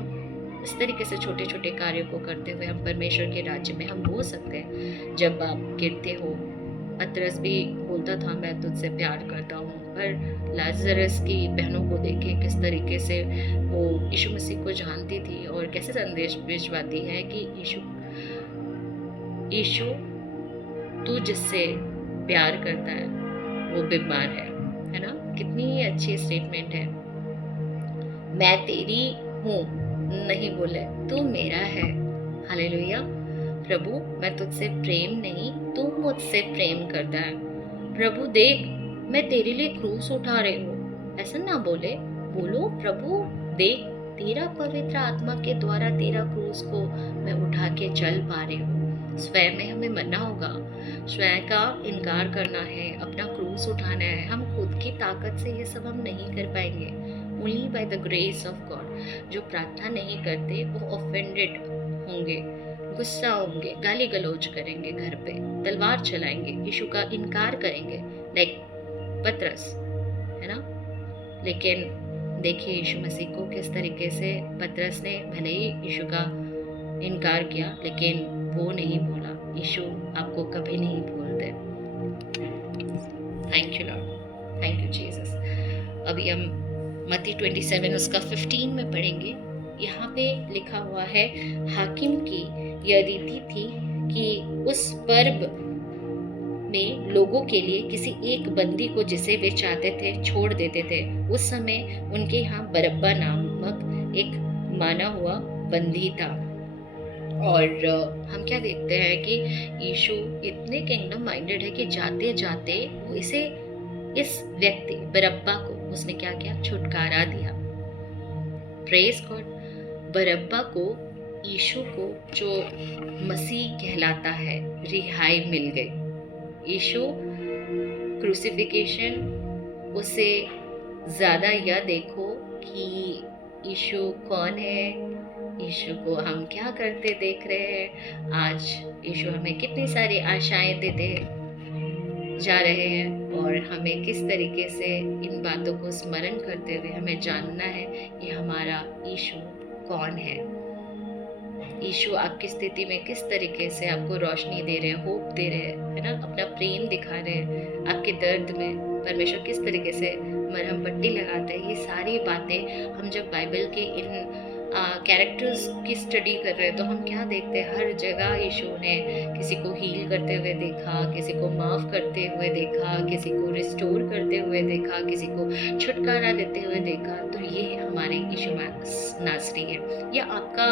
इस तरीके से छोटे छोटे कार्यों को करते हुए हम परमेश्वर के राज्य में हम हो सकते हैं। जब आप गिरते हो, पतरस भी बोलता था मैं तुझसे प्यार करता हूँ, पर लाजरस की बहनों को देखे किस तरीके से वो यीशु मसीह को जानती थी और कैसे संदेश भिजवाती है कि यीशु तू जिससे प्यार करता है वो बीमार है ना। कितनी अच्छी स्टेटमेंट है। मैं तेरी हूँ नहीं बोले, तू मेरा है। हालेलुया। प्रभु मैं तुझसे प्रेम नहीं, तू मुझसे प्रेम करता है। प्रभु देख मैं तेरे लिए क्रूस उठा रही हूँ, ऐसा ना बोले, बोलो प्रभु देख तेरा पवित्र आत्मा के द्वारा तेरा क्रूस को मैं उठा के चल पा रही हूँ। स्वयं में हमें मरना होगा, स्वयं का इनकार करना है, अपना क्रूस उठाना है। हम खुद की ताकत से ये सब हम नहीं कर पाएंगे। Only by the grace of God. जो प्रार्थना नहीं करते वो ऑफेंडेड होंगे, गुस्सा होंगे, गाली गलौज करेंगे, घर पे तलवार चलाएंगे, यीशु का इनकार करेंगे, लाइक पतरस, है ना। लेकिन देखिए यीशु मसीह को किस तरीके से पतरस ने भले ही यीशु का इनकार किया, लेकिन वो नहीं बोला। यीशु आपको कभी नहीं भूलते। Thank you Lord, thank you Jesus. अभी हम मत्ती 27 उसका 15 में पढ़ेंगे। यहाँ पे लिखा हुआ है, हाकिम की यह रीति थी कि उस पर्व में लोगों के लिए किसी एक बंदी को जिसे वे चाहते थे छोड़ देते थे। उस समय उनके यहाँ बरब्बा नामक एक माना हुआ बंदी था। और हम क्या देखते हैं कि यीशु इतने किंगडम माइंडेड है कि जाते जाते वो इस व्यक्ति बरब्बा को उसने क्या किया, छुटकारा दिया। Praise God. बरब्बा को, यीशु को जो मसीह कहलाता है, रिहाई मिल गई। यीशु क्रूसिफिकेशन, उसे ज़्यादा यह देखो कि यीशु कौन है, यीशु को हम क्या करते देख रहे हैं। आज यीशु हमें कितनी सारी आशाएं देते जा रहे हैं और हमें किस तरीके से इन बातों को स्मरण करते हुए हमें जानना है कि हमारा यीशु कौन है। यीशु आपकी स्थिति में किस तरीके से आपको रोशनी दे रहे हैं, होप दे रहे हैं, है ना, अपना प्रेम दिखा रहे हैं। आपके दर्द में परमेश्वर किस तरीके से मरहम पट्टी लगाता है। ये सारी बातें हम जब बाइबल के इन कैरेक्टर्स की स्टडी कर रहे हैं तो हम क्या देखते हैं, हर जगह यीशु ने किसी को हील करते हुए देखा, किसी को माफ़ करते हुए देखा, किसी को रिस्टोर करते हुए देखा, किसी को छुटकारा देते हुए देखा। तो ये हमारे यीशु नासरी है। यह आपका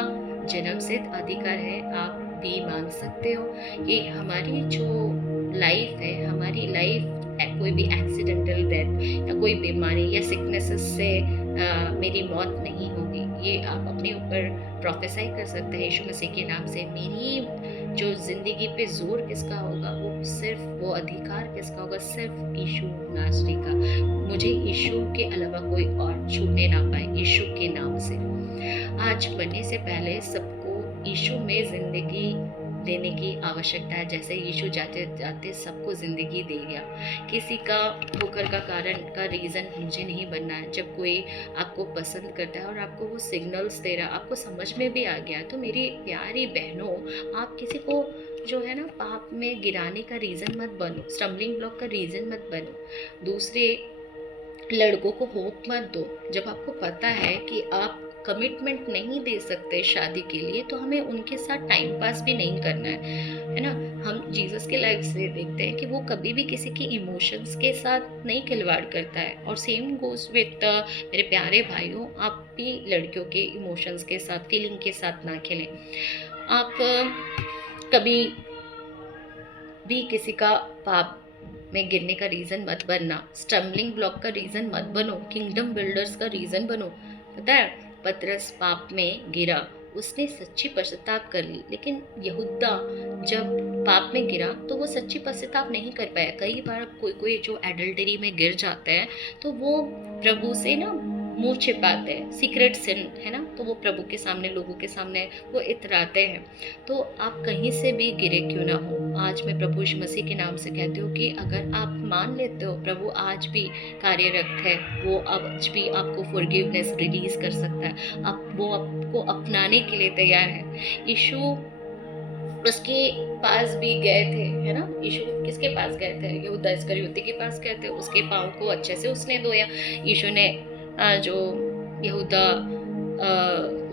जन्म सिद्ध अधिकार है, आप भी मांग सकते हो कि हमारी जो लाइफ है, हमारी लाइफ कोई भी एक्सीडेंटल डेथ या कोई बीमारी या सिकनेसेस से मेरी मौत नहीं होगी। ये आप अपने ऊपर प्रोफेसाई कर सकते हैं यीशु मसीह के नाम से। मेरी जो ज़िंदगी पे जोर किसका होगा, वो सिर्फ, वो अधिकार किसका होगा, सिर्फ यीशु नासरी का। मुझे यीशु के अलावा कोई और छूने ना पाए यीशु के नाम से। आज मरने से पहले सबको यीशु में ज़िंदगी देने की आवश्यकता है। जैसे यीशु जाते जाते सबको ज़िंदगी दे गया। किसी का ठोकर का कारण का रीज़न मुझे नहीं बनना है। जब कोई आपको पसंद करता है और आपको वो सिग्नल्स दे रहा है, आपको समझ में भी आ गया, तो मेरी प्यारी बहनों, आप किसी को जो है ना पाप में गिराने का रीज़न मत बनो, स्टम्बलिंग ब्लॉक का रीज़न मत बनो, दूसरे लड़कों को होप मत दो। जब आपको पता है कि आप कमिटमेंट नहीं दे सकते शादी के लिए, तो हमें उनके साथ टाइम पास भी नहीं करना है ना। हम जीसस के लाइफ से देखते हैं कि वो कभी भी किसी की इमोशंस के साथ नहीं खिलवाड़ करता है। और सेम गोज विथ मेरे प्यारे भाइयों, आप भी लड़कियों के इमोशंस के साथ, फीलिंग के साथ ना खेलें। आप कभी भी किसी का पाप में गिरने का रीज़न मत बनना, स्टम्बलिंग ब्लॉक का रीज़न मत बनो, किंगडम बिल्डर्स का रीज़न बनो। पता है, पतरस पाप में गिरा, उसने सच्ची पश्चाताप कर ली, लेकिन यहूदा जब पाप में गिरा तो वो सच्ची पश्चाताप नहीं कर पाया। कई बार कोई जो एडल्टरी में गिर जाते हैं तो वो प्रभु से ना मुंह छिपाते हैं, सीक्रेट सिन है ना, तो वो प्रभु के सामने, लोगों के सामने वो इतराते हैं। तो आप कहीं से भी गिरे क्यों ना हो, आज मैं प्रभु यीशु मसीह के नाम से कहती हूँ कि अगर आप मान लेते हो प्रभु आज भी कार्यरत है, वो आज भी आपको फॉरगिवनेस रिलीज कर सकता है, वो आपको अपनाने के लिए तैयार है। यीशु उसके पास भी गए थे, है ना। यीशु किसके पास गए थे? यहूदा इस्करियोती के पास गए थे। उसके पाँव को अच्छे से उसने धोया। यीशु ने जो यहूदा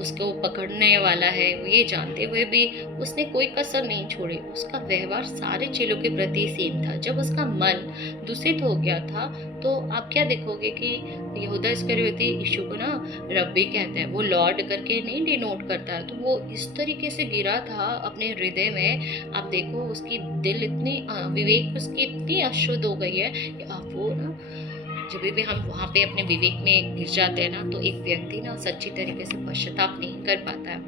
उसको पकड़ने वाला है, वो ये जानते हुए भी उसने कोई कसर नहीं छोड़ी। उसका व्यवहार सारे चेलों के प्रति सेम था। जब उसका मन दूषित हो गया था तो आप क्या देखोगे कि यहूदा इस्करियोती यीशु को ना रब्बी कहते हैं, वो लॉर्ड करके नहीं डिनोट करता है। तो वो इस तरीके से गिरा था अपने हृदय में। आप देखो उसकी दिल इतनी विवेक उसकी इतनी अशुद्ध हो गई है कि आप वो ना, जब भी हम वहाँ पे अपने विवेक में गिर जाते हैं ना, तो एक व्यक्ति ना सच्ची तरीके से पश्चाताप नहीं कर पाता है।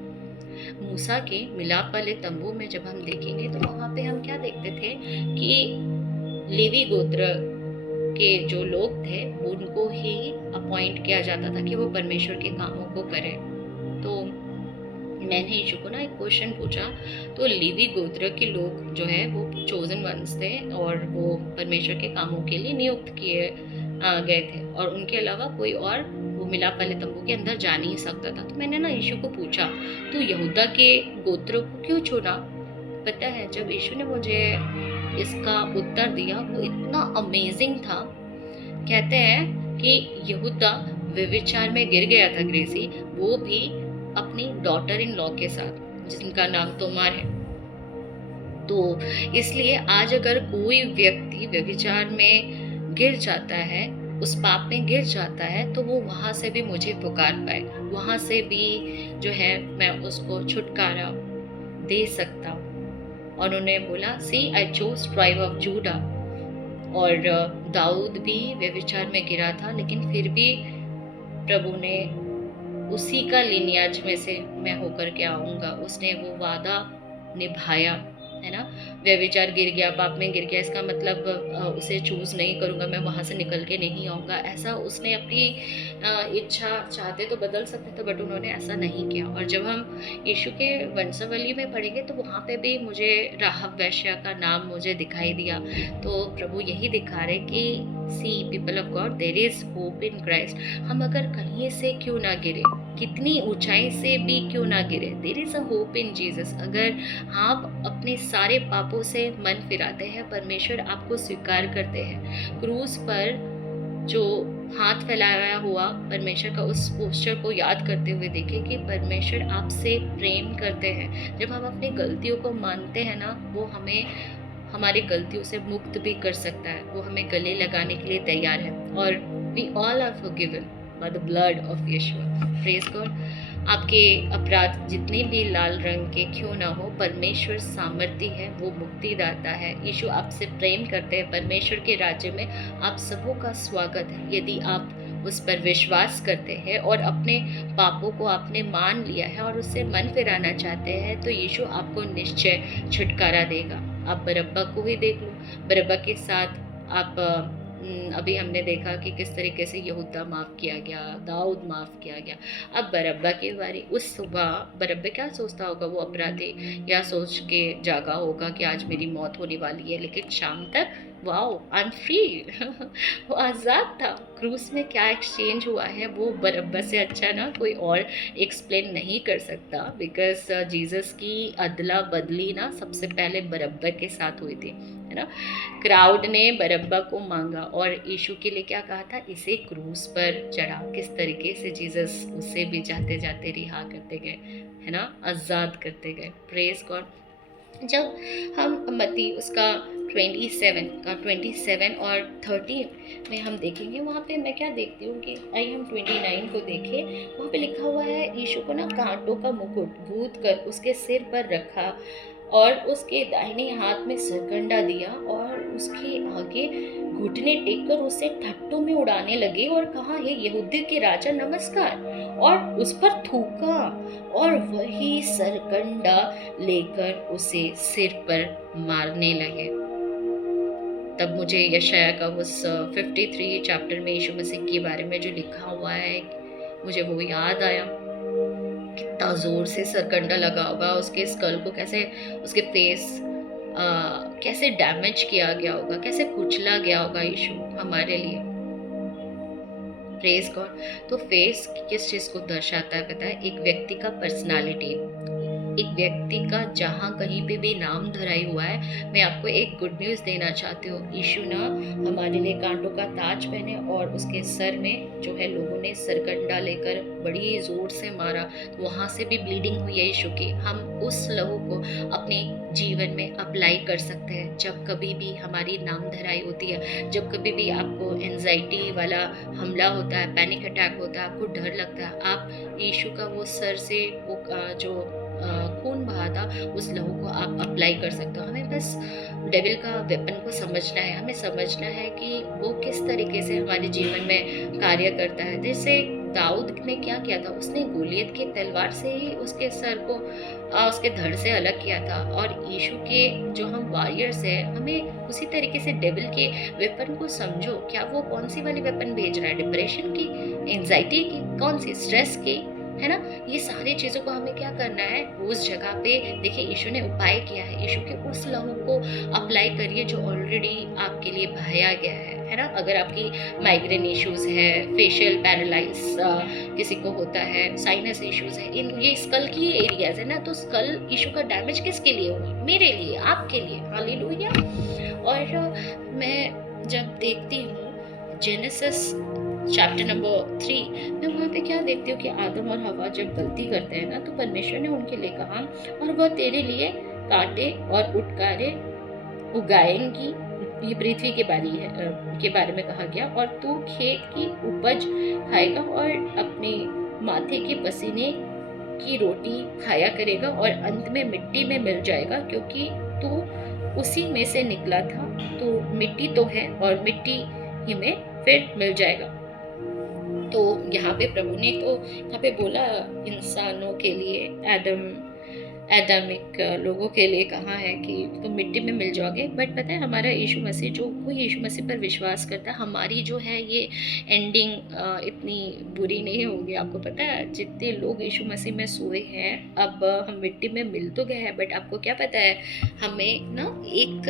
मूसा के मिलाप वाले तंबू में जब हम देखेंगे तो वहाँ पे हम क्या देखते थे कि लेवी गोत्र के जो लोग थे उनको ही अपॉइंट किया जाता था कि वो परमेश्वर के कामों को करें। तो मैंने यीशु को ना एक क्वेश्चन पूछा, तो लेवी गोत्र के लोग जो है वो चोजन वंस थे और वो परमेश्वर के कामों के लिए नियुक्त किए गए थे, और उनके अलावा कोई और वो मिलाप वाले तंबू के अंदर जा नहीं सकता था। तो मैंने ना यीशु को पूछा, तो यहूदा के गोत्रों को क्यों चुना? पता है, जब यीशु ने मुझे इसका उत्तर दिया वो इतना अमेजिंग था। कहते हैं कि यहूदा व्यभिचार में गिर गया था ग्रेसी, वो भी अपनी डॉटर इन लॉ के साथ, जिनका नाम तोमार है। तो इसलिए आज अगर कोई व्यक्ति व्यभिचार में गिर जाता है, उस पाप में गिर जाता है, तो वो वहाँ से भी मुझे पुकार पाए, वहाँ से भी जो है मैं उसको छुटकारा दे सकता हूँ। और उन्होंने बोला, see I choose tribe of Judah. और दाऊद भी व्यभिचार में गिरा था, लेकिन फिर भी प्रभु ने उसी का लिनियाज में से मैं होकर के आऊँगा, उसने वो वादा निभाया, है ना। व्यभिचार गिर गया, पाप में गिर गया, इसका मतलब उसे चूज नहीं करूँगा, मैं वहाँ से निकल के नहीं आऊँगा, ऐसा उसने अपनी इच्छा चाहते तो बदल सकते थे, बट उन्होंने ऐसा नहीं किया। और जब हम यीशु के वंशावली में पढ़ेंगे तो वहाँ पे भी मुझे राहब वेश्या का नाम मुझे दिखाई दिया। तो प्रभु यही दिखा रहे कि see people of God, there is hope in Christ. हम अगर कहीं से क्यों ना गिरे, कितनी ऊंचाई से भी क्यों ना गिरे, there is a hope in Jesus. अगर आप अपने सारे पापों से मन फिराते हैं, परमेश्वर आपको स्वीकार करते हैं। क्रूस पर जो हाथ फैलाया हुआ परमेश्वर का, उस पोस्टर को याद करते हुए देखें कि परमेश्वर आपसे प्रेम करते हैं। जब हम अपनी गलतियों को मानते हैं ना, वो हमें हमारी गलतियों से मुक्त भी कर सकता है, वो हमें गले लगाने के लिए तैयार है। और we all are forgiven by the blood of Yeshu. Praise God. आपके अपराध जितने भी लाल रंग के क्यों ना हो, परमेश्वर सामर्थ्य है, वो मुक्तिदाता है। यीशु आपसे प्रेम करते हैं। परमेश्वर के राज्य में आप सबों का स्वागत है। यदि आप उस पर विश्वास करते हैं और अपने पापों को आपने मान लिया है और उससे मन फिराना चाहते हैं, तो यीशु आपको निश्चय छुटकारा देगा। आप बरअब्बा को ही देख लो। बरअब्बा के साथ आप अभी हमने देखा कि किस तरीके से यहूदा माफ़ किया गया, दाऊद माफ़ किया गया। अब बरअब्बा की बारी। उस सुबह बरअब्बा क्या सोचता होगा, वो अपराधी या सोच के जागा होगा कि आज मेरी मौत होने वाली है, लेकिन शाम तक वाओ आई एम फ्री वो आज़ाद था। क्रूस में क्या एक्सचेंज हुआ है, वो बरअब्बा से अच्छा ना कोई और एक्सप्लेन नहीं कर सकता। बिकॉज जीसस की अदला बदली ना सबसे पहले बरअब्बा के साथ हुई थी, है ना। क्राउड ने बरअब्बा को मांगा और यीशु के लिए क्या कहा था, इसे क्रूस पर चढ़ा। किस तरीके से जीसस उसे भी जाते जाते रिहा करते गए, है ना, आज़ाद करते गए। Praise God. जब हम मत्ती उसका 27 और 30 में हम देखेंगे, वहाँ पे मैं क्या देखती हूँ कि आइए हम 29 को देखें। वहाँ पे लिखा हुआ है, यीशु को ना कांटों का मुकुट गूंथ कर उसके सिर पर रखा और उसके दाहिने हाथ में सरकंडा दिया और उसके आगे घुटने टेककर उसे ठट्टों में उड़ाने लगे और कहा, हे यहूदी के राजा नमस्कार, और उस पर थूका और वही सरकंडा लेकर उसे सिर पर मारने लगे। तब मुझे यशाया का उस 53 चैप्टर में यीशु मसीह के बारे में जो लिखा हुआ है, मुझे वो याद आया। कितना जोर से सरकंडा लगा होगा, उसके स्कल को कैसे, उसके फेस कैसे डैमेज किया गया होगा, कैसे कुचला गया होगा यीशु हमारे लिए। Praise God. तो फेस किस चीज़ को दर्शाता है पता है, एक व्यक्ति का पर्सनालिटी, एक व्यक्ति का जहाँ कहीं पे भी नाम धराई हुआ है। मैं आपको एक गुड न्यूज़ देना चाहती हूँ, यीशु ना हमारे लिए कांटों का ताज पहने और उसके सर में जो है लोगों ने सरकंडा लेकर बड़ी ज़ोर से मारा, तो वहाँ से भी ब्लीडिंग हुई है यीशु की। हम उस लहू को अपने जीवन में अप्लाई कर सकते हैं। जब कभी भी हमारी नाम धराई होती है, जब कभी भी आपको एंजाइटी वाला हमला होता है, पैनिक अटैक होता है, आपको डर लगता है, आप यीशु का वो सर से वो जो खून बहा था, उस लहू को आप अप्लाई कर सकते हो। हमें बस डेविल का वेपन को समझना है, हमें समझना है कि वो किस तरीके से हमारे जीवन में कार्य करता है। जैसे दाऊद ने क्या किया था, उसने गोलियत की तलवार से ही उसके सर को उसके धड़ से अलग किया था। और यीशु के जो हम वॉरियर्स हैं, हमें उसी तरीके से डेविल के वेपन को समझो। क्या वो कौन सी वाली वेपन भेज रहा है, डिप्रेशन की, एंजाइटी की, कौन सी, स्ट्रेस की, है ना। ये सारी चीज़ों को हमें क्या करना है, उस जगह पे देखिए यीशु ने उपाय किया है। यीशु के उस लहू को अप्लाई करिए जो ऑलरेडी आपके लिए बहाया गया है ना। अगर आपकी माइग्रेन इश्यूज़ है, फेशियल पैरालाइज किसी को होता है, साइनस इश्यूज़ है, इन ये स्कल की एरियाज है ना, तो स्कल इशू का डैमेज किसके लिए हुआ, मेरे लिए, आपके लिए। हालेलुया। और मैं जब देखती हूँ जेनेसिस चैप्टर नंबर 3, मैं वहाँ पे क्या देखती हूँ कि आदम और हवा जब गलती करते हैं ना, तो परमेश्वर ने उनके लिए कहा, और वह तेरे लिए कांटे और उटकारे उगाएंगी, ये पृथ्वी के बारे में कहा गया। और तू खेत की उपज खाएगा और अपने माथे के पसीने की रोटी खाया करेगा और अंत में मिट्टी में मिल जाएगा, क्योंकि तू उसी में से निकला था, तो मिट्टी तो है और मिट्टी ही में फिर मिल जाएगा। तो यहाँ पे प्रभु ने तो यहाँ पे बोला इंसानों के लिए, एडमिक लोगों के लिए कहा है कि तुम मिट्टी में मिल जाओगे। बट पता है हमारा यीशु मसीह, जो कोई यीशु मसीह पर विश्वास करता है, हमारी जो है ये एंडिंग इतनी बुरी नहीं होगी। आपको पता है जितने लोग यीशु मसीह में सोए हैं, अब हम मिट्टी में मिल तो गए हैं, बट आपको क्या पता है हमें ना एक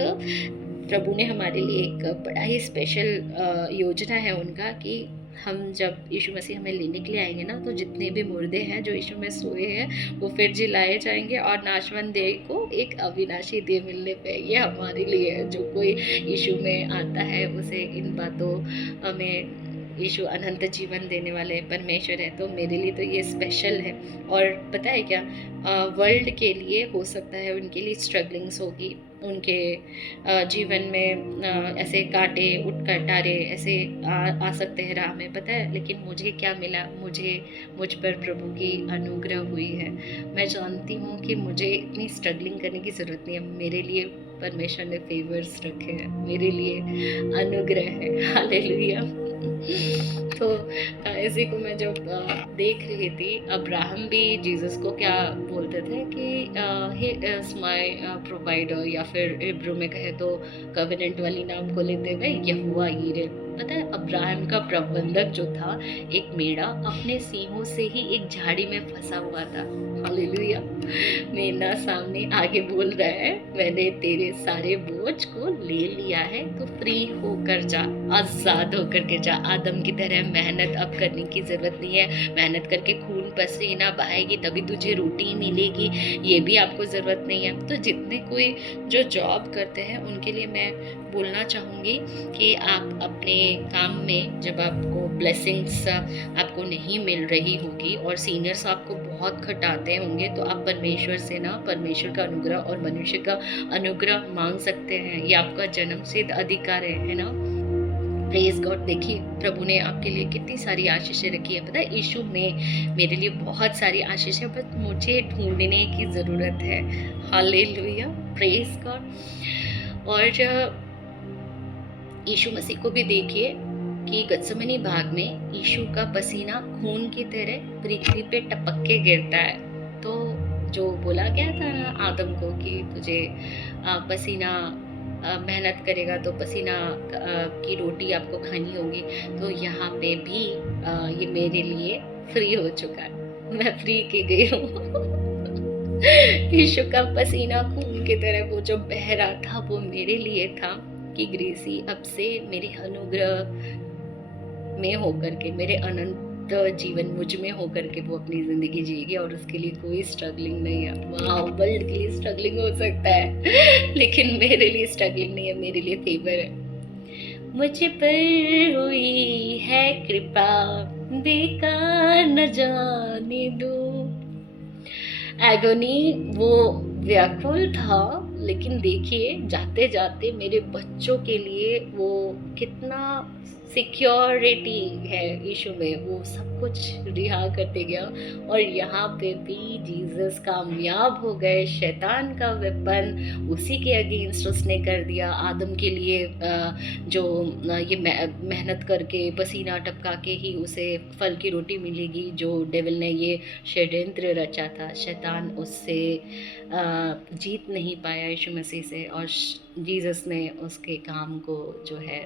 प्रभु ने हमारे लिए एक बड़ा ही स्पेशल योजना है उनका, कि हम जब यीशु मसीह हमें लेने के लिए आएंगे ना, तो जितने भी मुर्दे हैं जो यीशु में सोए हैं वो फिर जिलाए जाएंगे और नाशवान देह को एक अविनाशी देह मिलने पे। ये हमारे लिए है, जो कोई यीशु में आता है उसे इन बातों में यीशु अनंत जीवन देने वाले परमेश्वर है। तो मेरे लिए तो ये स्पेशल है। और पता है क्या, वर्ल्ड के लिए हो सकता है उनके लिए स्ट्रगलिंग्स होगी, उनके जीवन में ऐसे कांटे कटारे ऐसे आ सकते हैं राह में, पता है। लेकिन मुझे क्या मिला, मुझ पर प्रभु की अनुग्रह हुई है। मैं जानती हूँ कि मुझे इतनी स्ट्रगलिंग करने की ज़रूरत नहीं है। मेरे लिए परमेश्वर ने फेवर्स रखे हैं, मेरे लिए अनुग्रह है। हालेलुया। तो इसी को मैं जब देख रही थी, अब्राहम भी जीसस को क्या बोलते थे कि ही इज माय प्रोवाइडर, या फिर हिब्रू में कहे तो कवेनेंट वाली नाम को लेते हुए यहोवा यीरे। पता है अब्राहम का प्रबंधक जो था, एक मेढ़ा अपने सींगों से ही एक झाड़ी में फंसा हुआ था। हालेलुया। मेरा सामने आगे बोल रहा है, मैंने तेरे सारे बोझ को ले लिया है, तो फ्री होकर जा, आजाद होकर के जा। आदम की तरह मेहनत अब करने की जरूरत नहीं है। मेहनत करके खून पसीना बहाएगी तभी तुझे रोटी मिलेगी, ये भी आपको जरूरत नहीं है। तो जितने कोई जो जॉब करते हैं उनके लिए मैं बोलना चाहूँगी कि आप अपने काम में जब आपको ब्लेसिंग्स आपको नहीं मिल रही होगी और सीनियर्स आपको बहुत खटाते होंगे, तो आप परमेश्वर से ना परमेश्वर का अनुग्रह और मनुष्य का अनुग्रह मांग सकते हैं। ये आपका जन्मसिद्ध अधिकार है ना। Praise God. देखिए प्रभु ने आपके लिए कितनी सारी आशीषें रखी है। पता है यीशु में मेरे लिए बहुत सारी आशीष है, बस मुझे ढूंढने की ज़रूरत है। हालेलुया। Praise God. और यीशु मसीह को भी देखिए कि गत्समनी बाग में यीशु का पसीना खून की तरह पृथ्वी पे टपक के गिरता है। तो जो बोला गया था ना आदम को कि तुझे पसीना मेहनत करेगा तो पसीना की रोटी आपको खानी होगी, तो यहाँ पे भी ये मेरे लिए फ्री हो चुका है। मैं फ्री की गई हूँ। यीशु का पसीना खून की तरह वो जो बह रहा था वो मेरे लिए था कि ग्रेसी अब से मेरे अनुग्रह में होकर के, मेरे अनंत जीवन मुझ में होकर के वो अपनी ज़िंदगी जिएगी और उसके लिए कोई स्ट्रगलिंग नहीं है। वहाँ वर्ल्ड के लिए स्ट्रगलिंग हो सकता है लेकिन मेरे लिए स्ट्रगलिंग नहीं है, मेरे लिए फेवर है। मुझ पर हुई है कृपा, बेकार न जाने दो। एगोनी वो व्याकुल था, लेकिन देखिए जाते जाते मेरे बच्चों के लिए वो कितना सिक्योरिटी है यीशु में, वो सब कुछ रिहा करते गया। और यहाँ पे भी जीसस कामयाब हो गए। शैतान का वेपन उसी के अगेंस्ट उसने कर दिया। आदम के लिए जो ये मेहनत करके पसीना टपका के ही उसे फल की रोटी मिलेगी, जो डेविल ने ये षड्यंत्र रचा था, शैतान उससे जीत नहीं पाया यीशु मसीह से, और जीसस ने उसके काम को जो है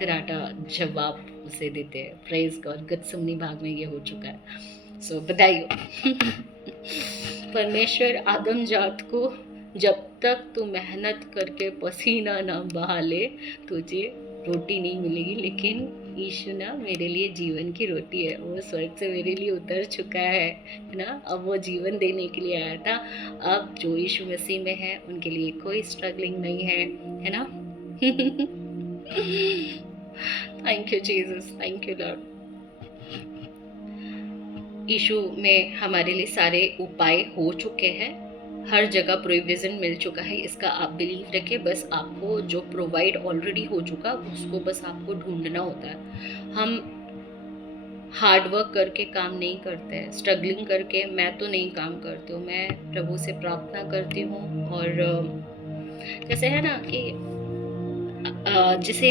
कराटा जवाब उसे देते हैं। Praise God. गत्समनी भाग में ये हो चुका है। सो बधाई। परमेश्वर आदम जात को जब तक तू मेहनत करके पसीना ना बहा ले तुझे रोटी नहीं मिलेगी, लेकिन यीशु ना मेरे लिए जीवन की रोटी है। वो स्वर्ग से मेरे लिए उतर चुका है ना। अब वो जीवन देने के लिए आया था। अब जो यीशु मसीह में है उनके लिए कोई स्ट्रगलिंग नहीं है ना। Thank you Jesus, thank you Lord. Yeshu में हमारे लिए सारे उपाय हो चुके हैं। हर जगह प्रोविज़न मिल चुका है, इसका आप बिलीव रखिए। बस आपको जो प्रोवाइड ऑलरेडी हो चुका उसको बस आपको ढूँढना होता है। हम हार्ड वर्क करके काम नहीं करते हैं, स्ट्रगलिंग करके मैं तो नहीं काम करती हूँ। मैं प्रभु से प्रार्थना करती हूँ और जैसे है ना कि जिसे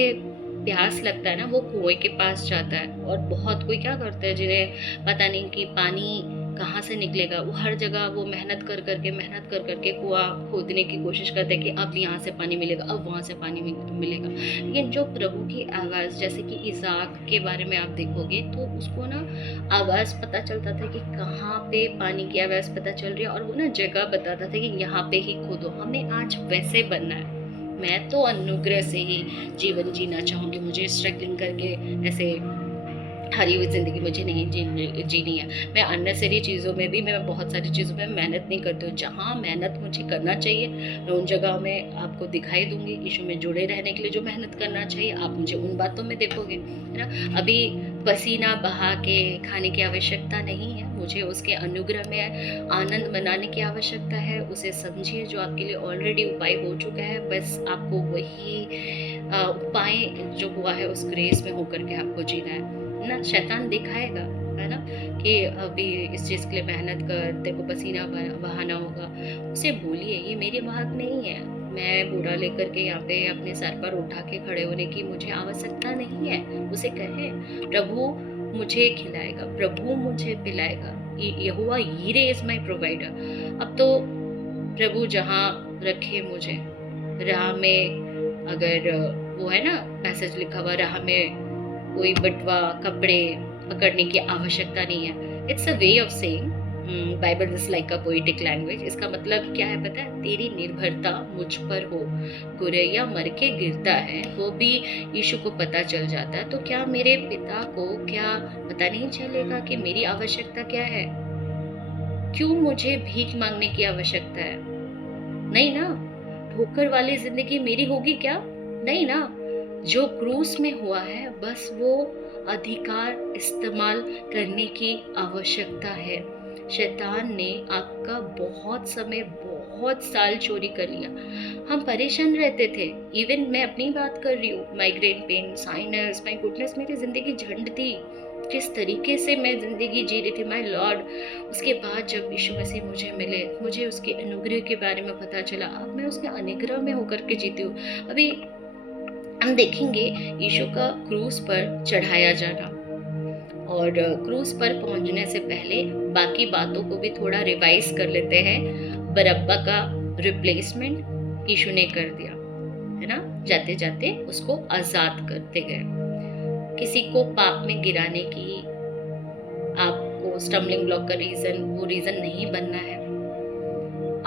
प्यास लगता है ना वो कुएं के पास जाता है, और बहुत कोई क्या करता है जिन्हें पता नहीं कि पानी कहाँ से निकलेगा, वो हर जगह वो मेहनत कर करके कुआं खोदने की कोशिश करते हैं कि अब यहाँ से पानी मिलेगा, अब वहाँ से पानी मिलेगा। लेकिन जो प्रभु की आवाज़, जैसे कि इसाक के बारे में आप देखोगे तो उसको ना आवाज़ पता चलता था कि कहाँ पे पानी की आवाज़ पता चल रही है, और वो ना जगह बताता था कि यहाँ पे ही खोदो। हमें आज वैसे बनना है। मैं तो अनुग्रह से ही जीवन जीना चाहूँगी। मुझे स्ट्रगलिंग करके ऐसे हरी हुई ज़िंदगी मुझे नहीं जीनी है। मैं अननेसेसरी चीज़ों में भी, मैं बहुत सारी चीज़ों में मेहनत नहीं करती हूँ। जहाँ मेहनत मुझे करना चाहिए मैं उन जगह में आपको दिखाई दूँगी। यीशु में जुड़े रहने के लिए जो मेहनत करना चाहिए आप मुझे उन बातों में देखोगे, है ना? अभी पसीना बहा के खाने की आवश्यकता नहीं है, मुझे उसके अनुग्रह में आनंद मनाने की आवश्यकता है। उसे समझिए जो आपके लिए ऑलरेडी उपाय हो चुका है, बस आपको वही उपाय जो हुआ है उस ग्रेस में होकर के आपको जीना है ना। शैतान दिखाएगा, है ना, कि अभी इस चीज़ के लिए मेहनत कर, तेरे को पसीना बहाना होगा। उसे बोलिए ये मेरी बात नहीं है, मैं बूढ़ा लेकर के यहाँ पे अपने सर पर उठा के खड़े होने की मुझे आवश्यकता नहीं है। उसे कहे प्रभु मुझे खिलाएगा, प्रभु मुझे पिलाएगा, यहोवा यीरे इज माई प्रोवाइडर। अब तो प्रभु जहाँ रखे मुझे, राह में अगर वो है ना पैसेज लिखा हुआ, राह में कोई बटवा कपड़े पकड़ने की आवश्यकता नहीं है। It's a way of saying Bible is like a poetic language. इसका मतलब क्या है पता है? तेरी निर्भरता मुझ पर हो। गुरैया मर के गिरता है वो भी यीशु को पता चल जाता है, तो क्या मेरे पिता को क्या पता नहीं चलेगा कि मेरी आवश्यकता क्या है? क्यों मुझे भीख मांगने की आवश्यकता है? नहीं ना। ठोकर वाली जिंदगी मेरी होगी क्या? नहीं ना। जो क्रूस में हुआ है बस वो अधिकार इस्तेमाल करने की आवश्यकता है। शैतान ने आपका बहुत समय, बहुत साल चोरी कर लिया। हम परेशान रहते थे। इवन मैं अपनी बात कर रही हूँ, migraine pain, sinus, my goodness, मेरी जिंदगी झंड थी। किस तरीके से मैं जिंदगी जी रही थी माय लॉर्ड। उसके बाद जब यीशु मसीह मुझे मिले, मुझे उसके अनुग्रह के बारे में पता चला। अब मैं उसके अनुग्रह में होकर के जीती हूँ। अभी हम देखेंगे यीशु का क्रूस पर चढ़ाया जाना, और क्रूस पर पहुंचने से पहले बाकी बातों को भी थोड़ा रिवाइज कर लेते हैं। बरअब्बा का रिप्लेसमेंट यीशु ने कर दिया, है ना। जाते जाते उसको आजाद करते गए। किसी को पाप में गिराने की आपको स्टम्बलिंग ब्लॉक का वो रीजन नहीं बनना है।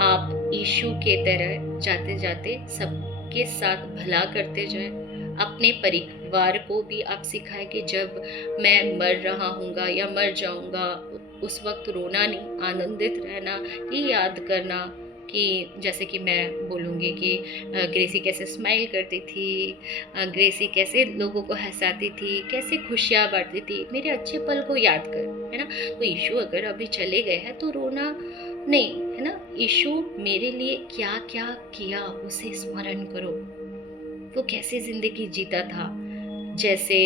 आप यीशु के तरह जाते जाते सबके साथ भला करते जाए। अपने परिवार को भी आप सिखाए कि जब मैं मर रहा हूँगा या मर जाऊँगा उस वक्त रोना नहीं, आनंदित रहना, ये याद करना कि जैसे कि मैं बोलूँगी कि ग्रेसी कैसे स्माइल करती थी, ग्रेसी कैसे लोगों को हंसाती थी, कैसे खुशियाँ बांटती थी, मेरे अच्छे पल को याद कर, है ना। तो यीशु अगर अभी चले गए हैं तो रोना नहीं, है ना। यीशु मेरे लिए क्या क्या किया उसे स्मरण करो। वो कैसे जिंदगी जीता था। जैसे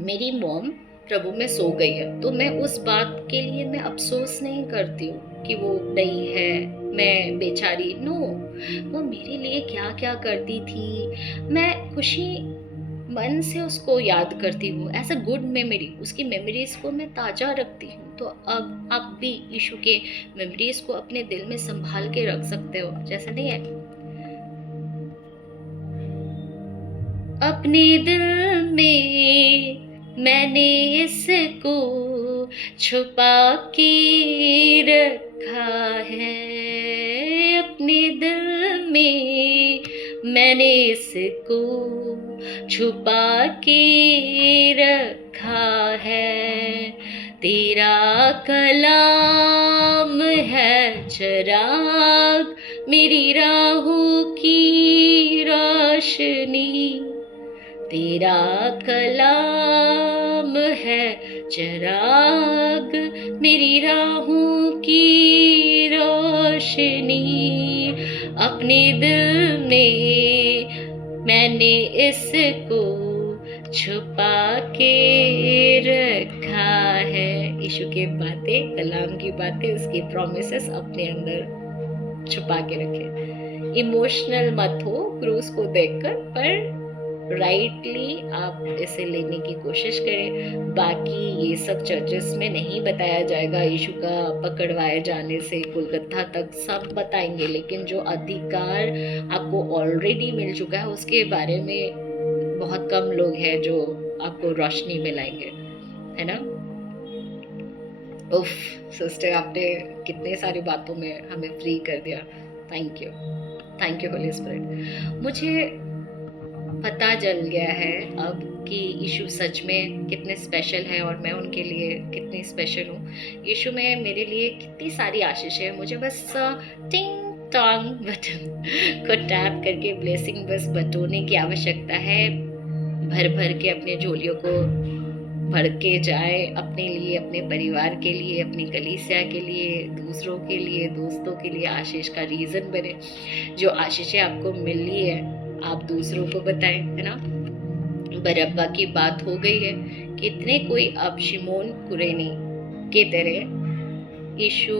मेरी मॉम प्रभु में सो गई है तो मैं उस बात के लिए मैं अफसोस नहीं करती हूँ कि वो नहीं है, मैं बेचारी। नो, वो मेरे लिए क्या क्या करती थी, मैं खुशी मन से उसको याद करती हूँ। एज अ गुड मेमोरी, उसकी मेमोरीज को मैं ताज़ा रखती हूँ। तो अब आप भी यीशु के मेमोरीज को अपने दिल में संभाल के रख सकते हो, जैसा नहीं है। अपने दिल में मैंने इसको छुपा के रखा है। अपने दिल में मैंने इसको छुपा के रखा है। तेरा कलाम है चिराग मेरी राहों की रोशनी। तेरा कलाम है चिराग मेरी राहों की रोशनी अपने दिल में मैंने इसको छुपा के रखा है। यीशु की बातें, कलाम की बातें, उसकी प्रॉमिसेस अपने अंदर छुपा के रखे। इमोशनल मत हो क्रूस को देखकर, पर राइटली आप इसे लेने की कोशिश करें। बाकी ये सब चर्चेस में नहीं बताया जाएगा। यीशु का पकड़वाए जाने से कोलकाता तक सब बताएंगे, लेकिन जो अधिकार आपको ऑलरेडी मिल चुका है उसके बारे में बहुत कम लोग हैं जो आपको रोशनी में लाएंगे, है ना। उफ सिस्टर, आपने कितने सारी बातों में हमें फ्री कर दिया। Thank you Holi spirit. मुझे पता चल गया है अब कि यीशु सच में कितने स्पेशल है और मैं उनके लिए कितनी स्पेशल हूँ। यीशु में मेरे लिए कितनी सारी आशीष है। मुझे बस टिंग टॉन्ग बटन को टैप करके ब्लेसिंग बस बटोरने की आवश्यकता है। भर भर के अपने झोलियों को भर के जाए, अपने लिए, अपने परिवार के लिए, अपनी कलीसिया के लिए, दूसरों के लिए, दोस्तों के लिए आशीष का रीज़न बने। जो आशीषें आपको मिली है आप दूसरों को बताएं, है ना। बरअब्बा की बात हो गई है, कितने कोई अब शिमोन कुरेनी के तरह यीशु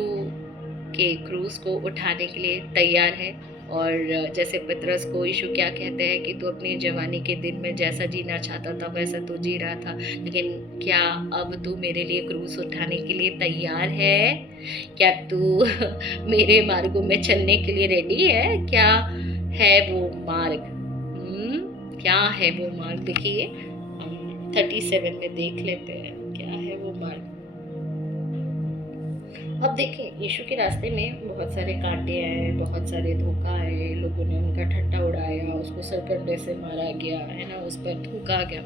के क्रूस को उठाने के लिए तैयार है। और जैसे पतरस को यीशु क्या कहते हैं कि तू अपनी जवानी के दिन में जैसा जीना चाहता था वैसा तू जी रहा था, लेकिन क्या अब तू मेरे लिए क्रूस उठाने के लिए तैयार है? क्या तू मेरे मार्गों में चलने के लिए रेडी है? क्या है वो मार्ग? क्या है वो मार्ग? देखिए हम 37 में देख लेते हैं क्या है वो मार्ग। अब देखें, यीशु के रास्ते में बहुत सारे कांटे आए, बहुत सारे धोखा आए, लोगों ने उनका ठट्टा उड़ाया, उसको सरकंडे से मारा गया, है ना, उस पर थूका गया।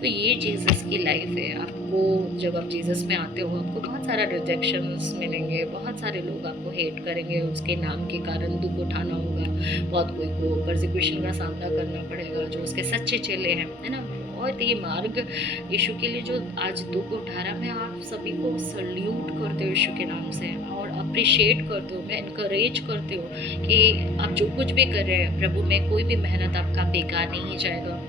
तो ये जीसस की लाइफ है। आपको जब आप जीसस में आते हो आपको बहुत सारा रिजेक्शंस मिलेंगे, बहुत सारे लोग आपको हेट करेंगे, उसके नाम के कारण दुख उठाना होगा, बहुत कोई को परसिक्यूशन का सामना करना पड़ेगा जो उसके सच्चे चेले हैं, है ना। और ये मार्ग यीशु के लिए जो आज दुख उठा रहा, मैं आप सभी को सल्यूट करते हो यीशु के नाम से और अप्रिशिएट करते हो, मैं इनकरेज करते हो कि आप जो कुछ भी कर रहे हैं प्रभु में, कोई भी मेहनत आपका बेकार नहीं जाएगा।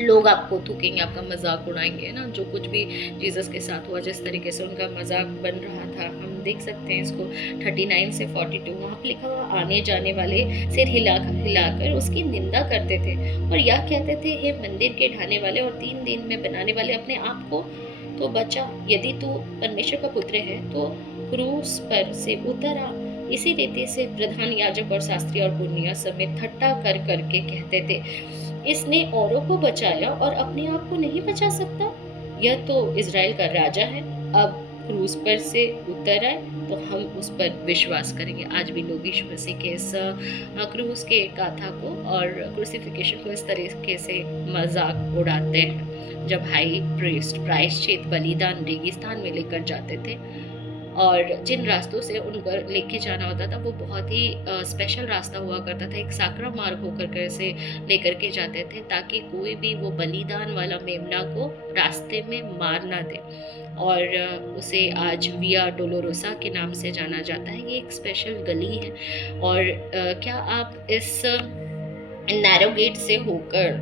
लोग आपको थूकेंगे, आपका मजाक उड़ाएंगे ना। जो कुछ भी जीसस के साथ हुआ, जिस तरीके से उनका मजाक बन रहा था, हम देख सकते हैं इसको 39 से 42 वहाँ पर लिखा हुआ, आने जाने वाले सिर हिलाकर उसकी निंदा करते थे और यह कहते थे, हे मंदिर के ढाने वाले और 3 दिन में बनाने वाले, अपने आप को तो बचा। यदि तू परमेश्वर का पुत्र है तो क्रूस पर से उतर आ। इसी रीति से प्रधान याजक और शास्त्री और पुर्निया समेत ठट्ठा कर करके कहते थे, इसने औरों को बचाया और अपने आप को नहीं बचा सकता। यह तो इज़राइल का राजा है। अब क्रूस पर से उतर आए तो हम उस पर विश्वास करेंगे। आज भी लोग यीशु मसीह के इस क्रूस के गाथा को और क्रूसिफिकेशन को इस तरीके से मजाक उड़ाते हैं। जब हाई प्रीस्ट प्रायश्चित बलिदान रेगिस्तान में लेकर जाते थे और जिन रास्तों से उनको लेके जाना होता था वो बहुत ही स्पेशल रास्ता हुआ करता था, एक साकरा मार्ग होकर के से लेकर के जाते थे ताकि कोई भी वो बलिदान वाला मेमना को रास्ते में मार ना दे। और उसे आज विया डोलोरोसा के नाम से जाना जाता है। ये एक स्पेशल गली है। और क्या आप इस नैरो गेट से होकर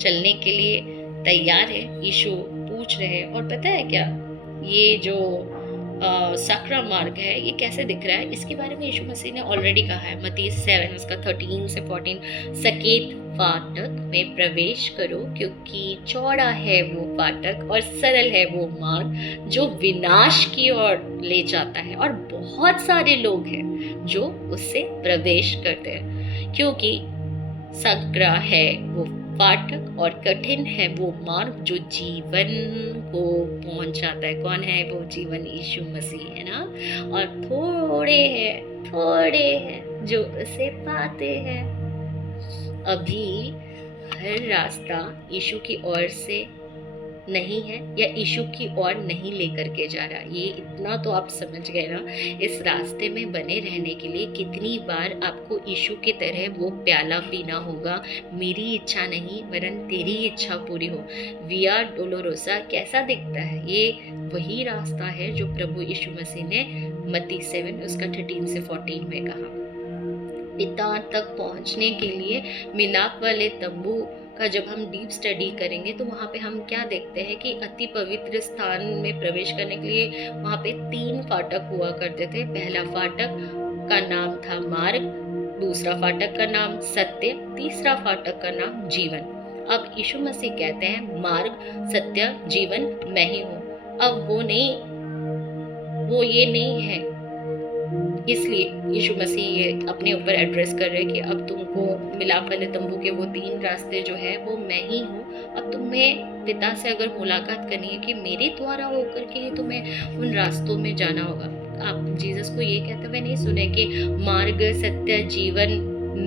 चलने के लिए तैयार है? यीशु पूछ रहे हैं। और पता है क्या, ये जो साकरा मार्ग है ये कैसे दिख रहा है, इसके बारे में यीशु मसीह ने ऑलरेडी कहा है। मत्ती 7 उसका 13 से 14, सकेत फाटक में प्रवेश करो क्योंकि चौड़ा है वो फाटक और सरल है वो मार्ग जो विनाश की ओर ले जाता है, और बहुत सारे लोग हैं जो उससे प्रवेश करते हैं। क्योंकि सकरा है वो फाटक और कठिन है वो मार्ग जो जीवन को पहुंचाता है। कौन है वो जीवन? यीशु मसीह, है ना। और थोड़े हैं जो उसे पाते हैं। अभी हर रास्ता यीशु की ओर से नहीं है या यीशु की ओर नहीं लेकर के जा रहा। ये इतना तो आप समझ गए ना। इस रास्ते में बने रहने के लिए कितनी बार आपको यीशु की तरह वो प्याला पीना होगा, मेरी इच्छा नहीं वरन तेरी इच्छा पूरी हो। विया डोलोरोसा कैसा दिखता है? ये वही रास्ता है जो प्रभु यीशु मसीह ने मत्ती 7 उसका 13 से 14 में कहा। पिता तक पहुंचने के लिए मिलाप वाले तंबू का जब हम डीप स्टडी करेंगे तो वहाँ पे हम क्या देखते हैं कि अति पवित्र स्थान में प्रवेश करने के लिए वहाँ पे 3 फाटक हुआ करते थे। पहला फाटक का नाम था मार्ग, दूसरा फाटक का नाम सत्य, तीसरा फाटक का नाम जीवन। अब यीशु मसीह कहते हैं मार्ग, सत्य, जीवन मैं ही हूँ। अब वो ये नहीं है, इसलिए यीशु मसीह ये अपने ऊपर एड्रेस कर रहे हैं कि अब तुमको मिलाप वाले तंबू के वो 3 रास्ते जो है वो मैं ही हूँ। अब तुम्हें पिता से अगर मुलाकात करनी है कि मेरे द्वारा होकर के ही तुम्हें उन रास्तों में जाना होगा। आप जीसस को ये कहते हुए नहीं सुने कि मार्ग, सत्य, जीवन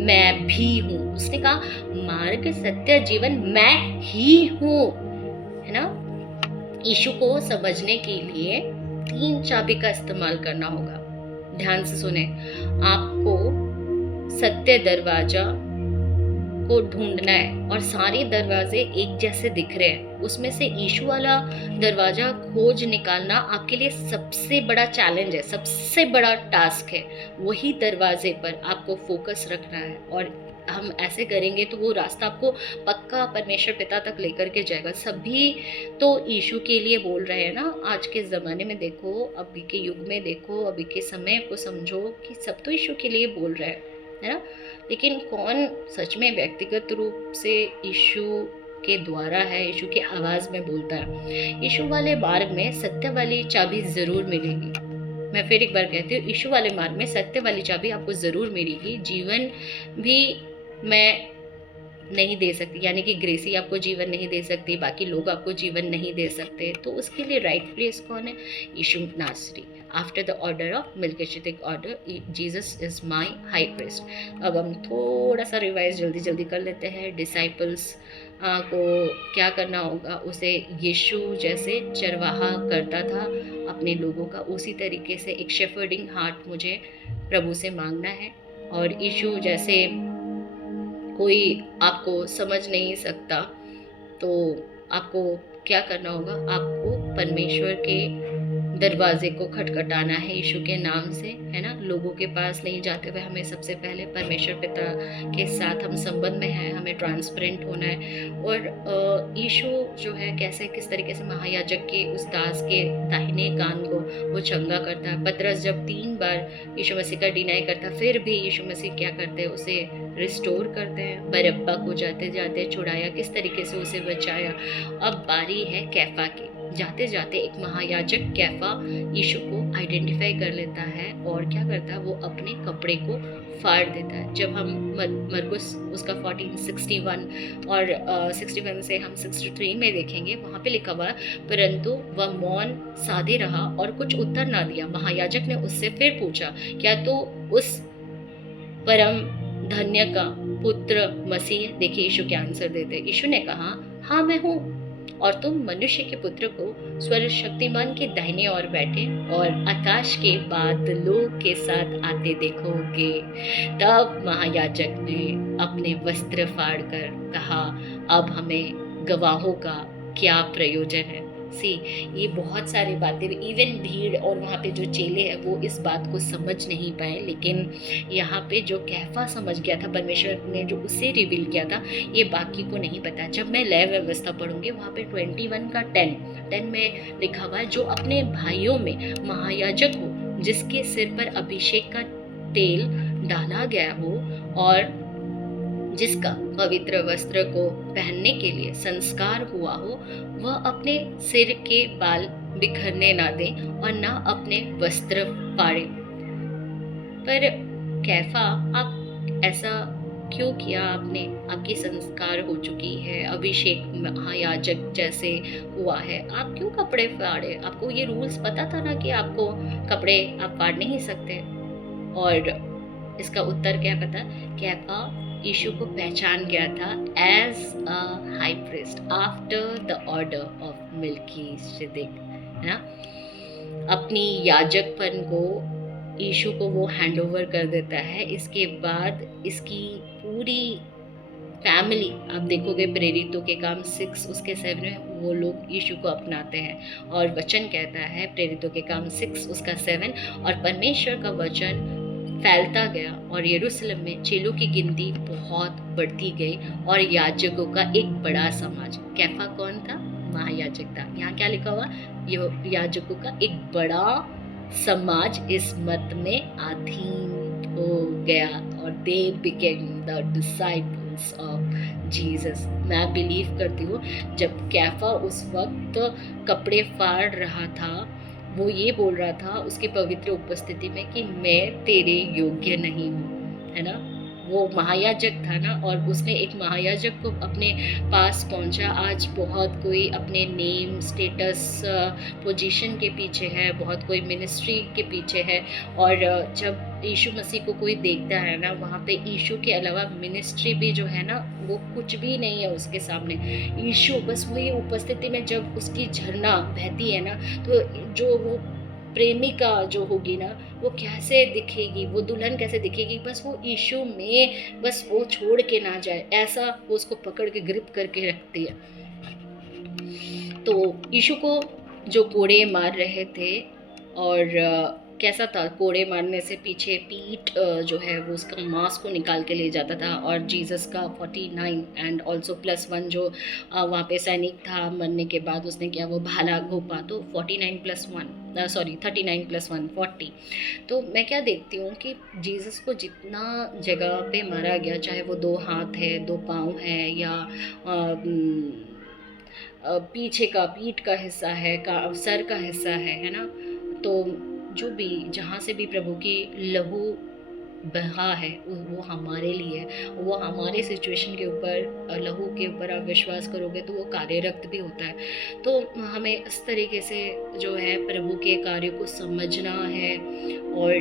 मैं भी हूँ। उसने कहा मार्ग, सत्य, जीवन मैं ही हूँ, है ना। यीशु को समझने के लिए 3 चाबी का इस्तेमाल करना होगा। ध्यान से सुने, आपको सत्य दरवाजा को ढूंढना है और सारे दरवाजे एक जैसे दिख रहे हैं, उसमें से यीशु वाला दरवाजा खोज निकालना आपके लिए सबसे बड़ा चैलेंज है, सबसे बड़ा टास्क है। वही दरवाजे पर आपको फोकस रखना है और हम ऐसे करेंगे तो वो रास्ता आपको पक्का परमेश्वर पिता तक लेकर के जाएगा। सभी तो यीशु के लिए बोल रहे हैं ना। आज के ज़माने में देखो, अभी के युग में देखो, अभी के समय को समझो कि सब तो यीशु के लिए बोल रहे हैं, है ना। लेकिन कौन सच में व्यक्तिगत रूप से यीशु के द्वारा है, यीशु की आवाज़ में बोलता है। यीशु वाले मार्ग में सत्य वाली चाबी ज़रूर मिलेगी। मैं फिर एक बार कहती हूँ, यीशु वाले मार्ग में सत्य वाली चाबी आपको ज़रूर मिलेगी। जीवन भी मैं नहीं दे सकती, यानी कि ग्रेसी आपको जीवन नहीं दे सकती, बाकी लोग आपको जीवन नहीं दे सकते। तो उसके लिए राइट प्लेस कौन है? Yeshu Nasari. After the order of Melchizedek order, Jesus is my high priest. अब हम थोड़ा सा रिवाइज जल्दी कर लेते हैं। डिसाइपल्स को क्या करना होगा? उसे यीशु जैसे चरवाहा करता था अपने लोगों का, उसी तरीके से एक शेफर्डिंग हार्ट मुझे प्रभु से मांगना है। और यीशु जैसे कोई आपको समझ नहीं सकता तो आपको क्या करना होगा? आपको परमेश्वर के दरवाजे को खटखटाना है यीशु के नाम से, है ना। लोगों के पास नहीं जाते हुए हमें सबसे पहले परमेश्वर पिता के साथ हम संबंध में हैं, हमें ट्रांसपेरेंट होना है। और यीशु जो है कैसे किस तरीके से महायाजक के उस दास के दाहिने कान को वो चंगा करता है। पतरस जब 3 बार यीशु मसीह का डिनाई करता, फिर भी यीशु मसीह क्या करते हैं? उसे रिस्टोर करते हैं। बरअब्बा को जाते जाते छुड़ाया, किस तरीके से उसे बचाया। अब बारी है कैफा की। जाते जाते एक महायाजक कैफा यीशु को आइडेंटिफाई कर लेता है और क्या करता है? वो अपने कपड़े को फाड़ देता है। जब हम मरकुस उसका 14:61 और 61 से हम 63 में देखेंगे, वहाँ पे लिखा हुआ है, परंतु वह मौन साधे रहा और कुछ उत्तर ना दिया। महायाजक ने उससे फिर पूछा, क्या तो उस परम धन्य का पुत्र मसीह? देखिए यीशु क्या आंसर देते। यीशु ने कहा, हाँ मैं हूँ, और तुम मनुष्य के पुत्र को स्वर्ग शक्तिमान के दाहिने ओर बैठे और आकाश के बादलों के साथ आते देखोगे। तब महायाजक ने अपने वस्त्र फाड़कर कहा, अब हमें गवाहों का क्या प्रयोजन है? ये बहुत सारी बातें, इवन भीड़ और वहाँ पे जो चेले हैं वो इस बात को समझ नहीं पाए, लेकिन यहाँ पे जो कैफा समझ गया था, परमेश्वर ने जो उसे रिवील किया था, ये बाकी को नहीं पता। जब मैं लय व्यवस्था पढ़ूंगी वहाँ पे 21 का 10 में लिखा हुआ है, जो अपने भाइयों में महायाजक हो, जिसके सिर पर अभिषेक का तेल डाला गया हो और जिसका पवित्र वस्त्र को पहनने के लिए संस्कार हुआ हो, वह अपने सिर के बाल बिखरने ना दे और ना अपने वस्त्र फाड़े। पर कैफा, आप ऐसा क्यों किया? आपने, आपकी संस्कार हो चुकी है, अभिषेक महायाजक जैसे हुआ है, आप क्यों कपड़े फाड़े? आपको ये रूल्स पता था ना कि आपको कपड़े आप फाड़ नहीं सकते। और इसका उत्तर क्या पता? कैफा यीशु को पहचान गया था as a high priest after the order of Melchizedek, है ना। अपनी याजकपन को यीशु को वो हैंड ओवर कर देता है। इसके बाद इसकी पूरी फैमिली, आप देखोगे प्रेरितों के काम 6 उसके 7 में वो लोग यीशु को अपनाते हैं। और वचन कहता है प्रेरितों के काम 6 उसका 7, और परमेश्वर का वचन फैलता गया और यरूशलेम में चेलों की गिनती बहुत बढ़ती गई और याजकों का एक बड़ा समाज। कैफा कौन था? महायाजक था। यहाँ क्या लिखा हुआ? याजकों का एक बड़ा समाज इस मत में अधीन हो गया और they became the disciples of Jesus. मैं बिलीव करती हूँ जब कैफा उस वक्त कपड़े फाड़ रहा था, वो ये बोल रहा था उसकी पवित्र उपस्थिति में कि मैं तेरे योग्य नहीं हूँ, है ना। वो महायाजक था ना, और उसने एक महायाजक को अपने पास पहुंचा। आज बहुत कोई अपने नेम स्टेटस पोजीशन के पीछे है, बहुत कोई मिनिस्ट्री के पीछे है, और जब यीशु मसीह को कोई देखता है ना, वहाँ पे यीशु के अलावा मिनिस्ट्री भी जो है ना वो कुछ भी नहीं है उसके सामने। यीशु बस वही उपस्थिति में जब उसकी झरना बहती है ना, तो जो वो प्रेमिका जो होगी ना वो कैसे दिखेगी, वो दुल्हन कैसे दिखेगी, बस वो यीशु में बस वो छोड़ के ना जाए, ऐसा वो उसको पकड़ के ग्रिप करके रखती है। तो यीशु को जो कोड़े मार रहे थे, और कैसा था, कोड़े मारने से पीछे पीठ जो है वो उसका मांस को निकाल के ले जाता था, और जीसस का 49 एंड ऑल्सो +1 जो वहाँ पे सैनिक था, मरने के बाद उसने किया वो भाला घोपा, तो 39 + 1 39 + 1 40। तो मैं क्या देखती हूँ कि जीसस को जितना जगह पे मारा गया, चाहे वो 2 हाथ है, 2 पाँव है, या पीछे का पीठ का हिस्सा है, सर का हिस्सा है ना, तो जो भी जहाँ से भी प्रभु की लहू बहा है वो हमारे लिए, वो हमारे सिचुएशन के ऊपर, लहू के ऊपर आप विश्वास करोगे तो वो कार्यरत भी होता है। तो हमें इस तरीके से जो है प्रभु के कार्य को समझना है, और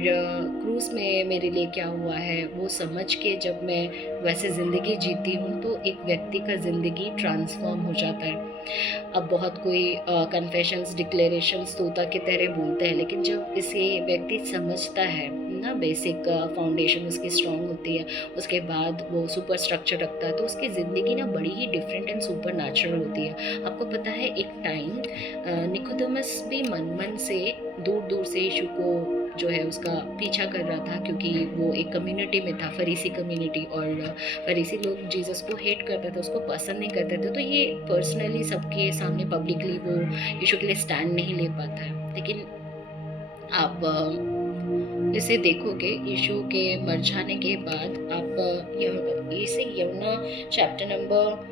क्रूस में मेरे लिए क्या हुआ है वो समझ के जब मैं वैसे ज़िंदगी जीती हूँ तो एक व्यक्ति का ज़िंदगी ट्रांसफॉर्म हो जाता है। अब बहुत कोई कन्फेशंस डिक्लेरेशंस तोता की तरह बोलते हैं, लेकिन जब इसे व्यक्ति समझता है ना, बेसिक फाउंडेशन उसकी स्ट्रॉन्ग होती है, उसके बाद वो सुपर स्ट्रक्चर रखता है, तो उसकी ज़िंदगी ना बड़ी ही डिफरेंट एंड सुपर नेचुरल होती है। आपको पता है एक टाइम निकोदेमस भी मन से दूर दूर से यीशु को जो है उसका पीछा कर रहा था, क्योंकि वो एक कम्युनिटी में था, फरीसी कम्युनिटी, और फरीसी लोग जीसस को हेट करते थे, उसको पसंद नहीं करते थे, तो ये पर्सनली सबके सामने पब्लिकली वो यीशु के लिए स्टैंड नहीं ले पाता है। लेकिन आप इसे देखोगे यीशु के मर जाने के बाद, आप इसे यूहन्ना चैप्टर नंबर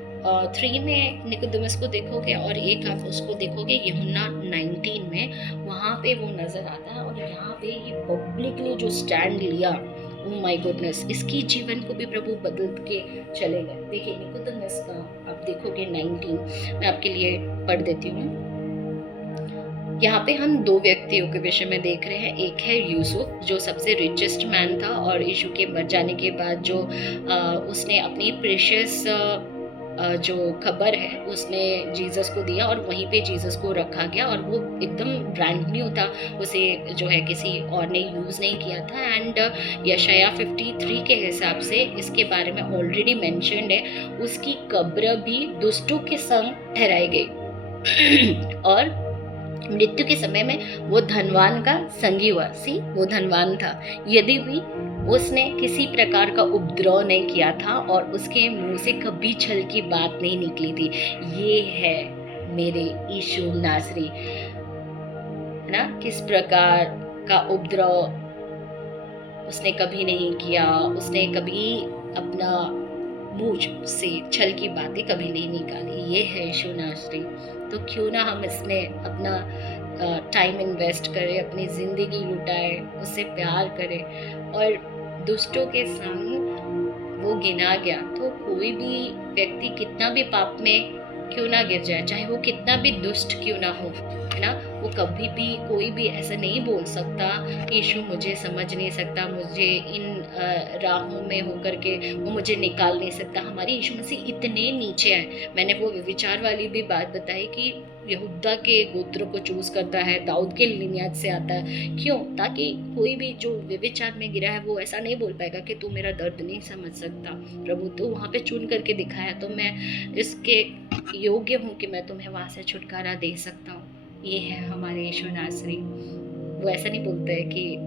3 में निकोदेमस को देखोगे, और एक आप उसको देखोगे यूहन्ना 19 में, वहाँ पे वो नज़र आता है, और यहाँ पे ये पब्लिकली जो स्टैंड लिया, ओ माय गुडनेस, इसकी जीवन को भी प्रभु बदल के चले गए। देखिए निकोदेमस का आप देखोगे 19, मैं आपके लिए पढ़ देती हूँ। यहाँ पे हम 2 व्यक्तियों के विषय में देख रहे हैं। एक है यूसुफ जो सबसे रिचेस्ट मैन था, और यीशु के मर जाने के बाद जो उसने अपनी प्रेशियस जो खबर है उसने जीसस को दिया, और वहीं पे जीसस को रखा गया, और वो एकदम ब्रांड न्यू था, उसे जो है किसी और ने यूज़ नहीं किया था। एंड यशाया 53 के हिसाब से इसके बारे में ऑलरेडी मेंशन्ड है, उसकी कब्र भी दुष्टों के संग ठहराई गई और मृत्यु के समय में वो धनवान का संगी हुआ। वो धनवान था, यदि भी उसने किसी प्रकार का उपद्रव नहीं किया था, और उसके मुंह से कभी छल की बात नहीं निकली थी। ये है मेरे यीशु नासरी, है ना, किस प्रकार का उपद्रव उसने कभी नहीं किया, उसने कभी अपना मुंह से छल की बातें कभी नहीं निकाली। ये है यीशु नासरी। तो क्यों ना हम इसमें अपना टाइम इन्वेस्ट करें, अपनी ज़िंदगी लुटाएं, उससे प्यार करें, और दुष्टों के संग वो गिना गया। तो कोई भी व्यक्ति कितना भी पाप में क्यों ना गिर जाए, चाहे वो कितना भी दुष्ट क्यों ना हो, है ना, वो कभी भी कोई भी ऐसा नहीं बोल सकता यीशु मुझे समझ नहीं सकता, मुझे इन राहों में होकर के वो मुझे निकाल नहीं सकता। हमारे यीशु मसीह इतने नीचे हैं। मैंने वो विचार वाली भी बात बताई कि यहूदा के गोत्र को चूज करता है, दाऊद के लिनियाज से आता है। क्यों? ताकि कोई भी जो व्यभिचार में गिरा है वो ऐसा नहीं बोल पाएगा कि तू मेरा दर्द नहीं समझ सकता। प्रभु तो वहाँ पे चुन करके दिखाया, तो मैं इसके योग्य हूँ कि मैं तुम्हें वहाँ से छुटकारा दे सकता हूँ। ये है हमारे यीशु नासरी। वो ऐसा नहीं बोलता है कि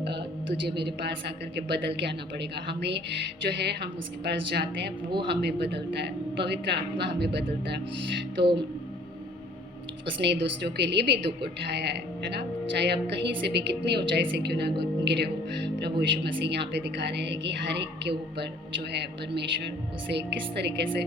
तुझे मेरे पास आकर के बदल के आना पड़ेगा। हमें जो है, हम उसके पास जाते हैं, वो हमें बदलता है, पवित्र आत्मा हमें बदलता है। तो उसने दूसरों के लिए भी दुख उठाया है ना। चाहे आप कहीं से भी कितनी ऊंचाई से क्यों ना गिरे हो, प्रभु यीशु मसीह यहाँ पे दिखा रहे हैं कि हर एक के ऊपर जो है परमेश्वर उसे किस तरीके से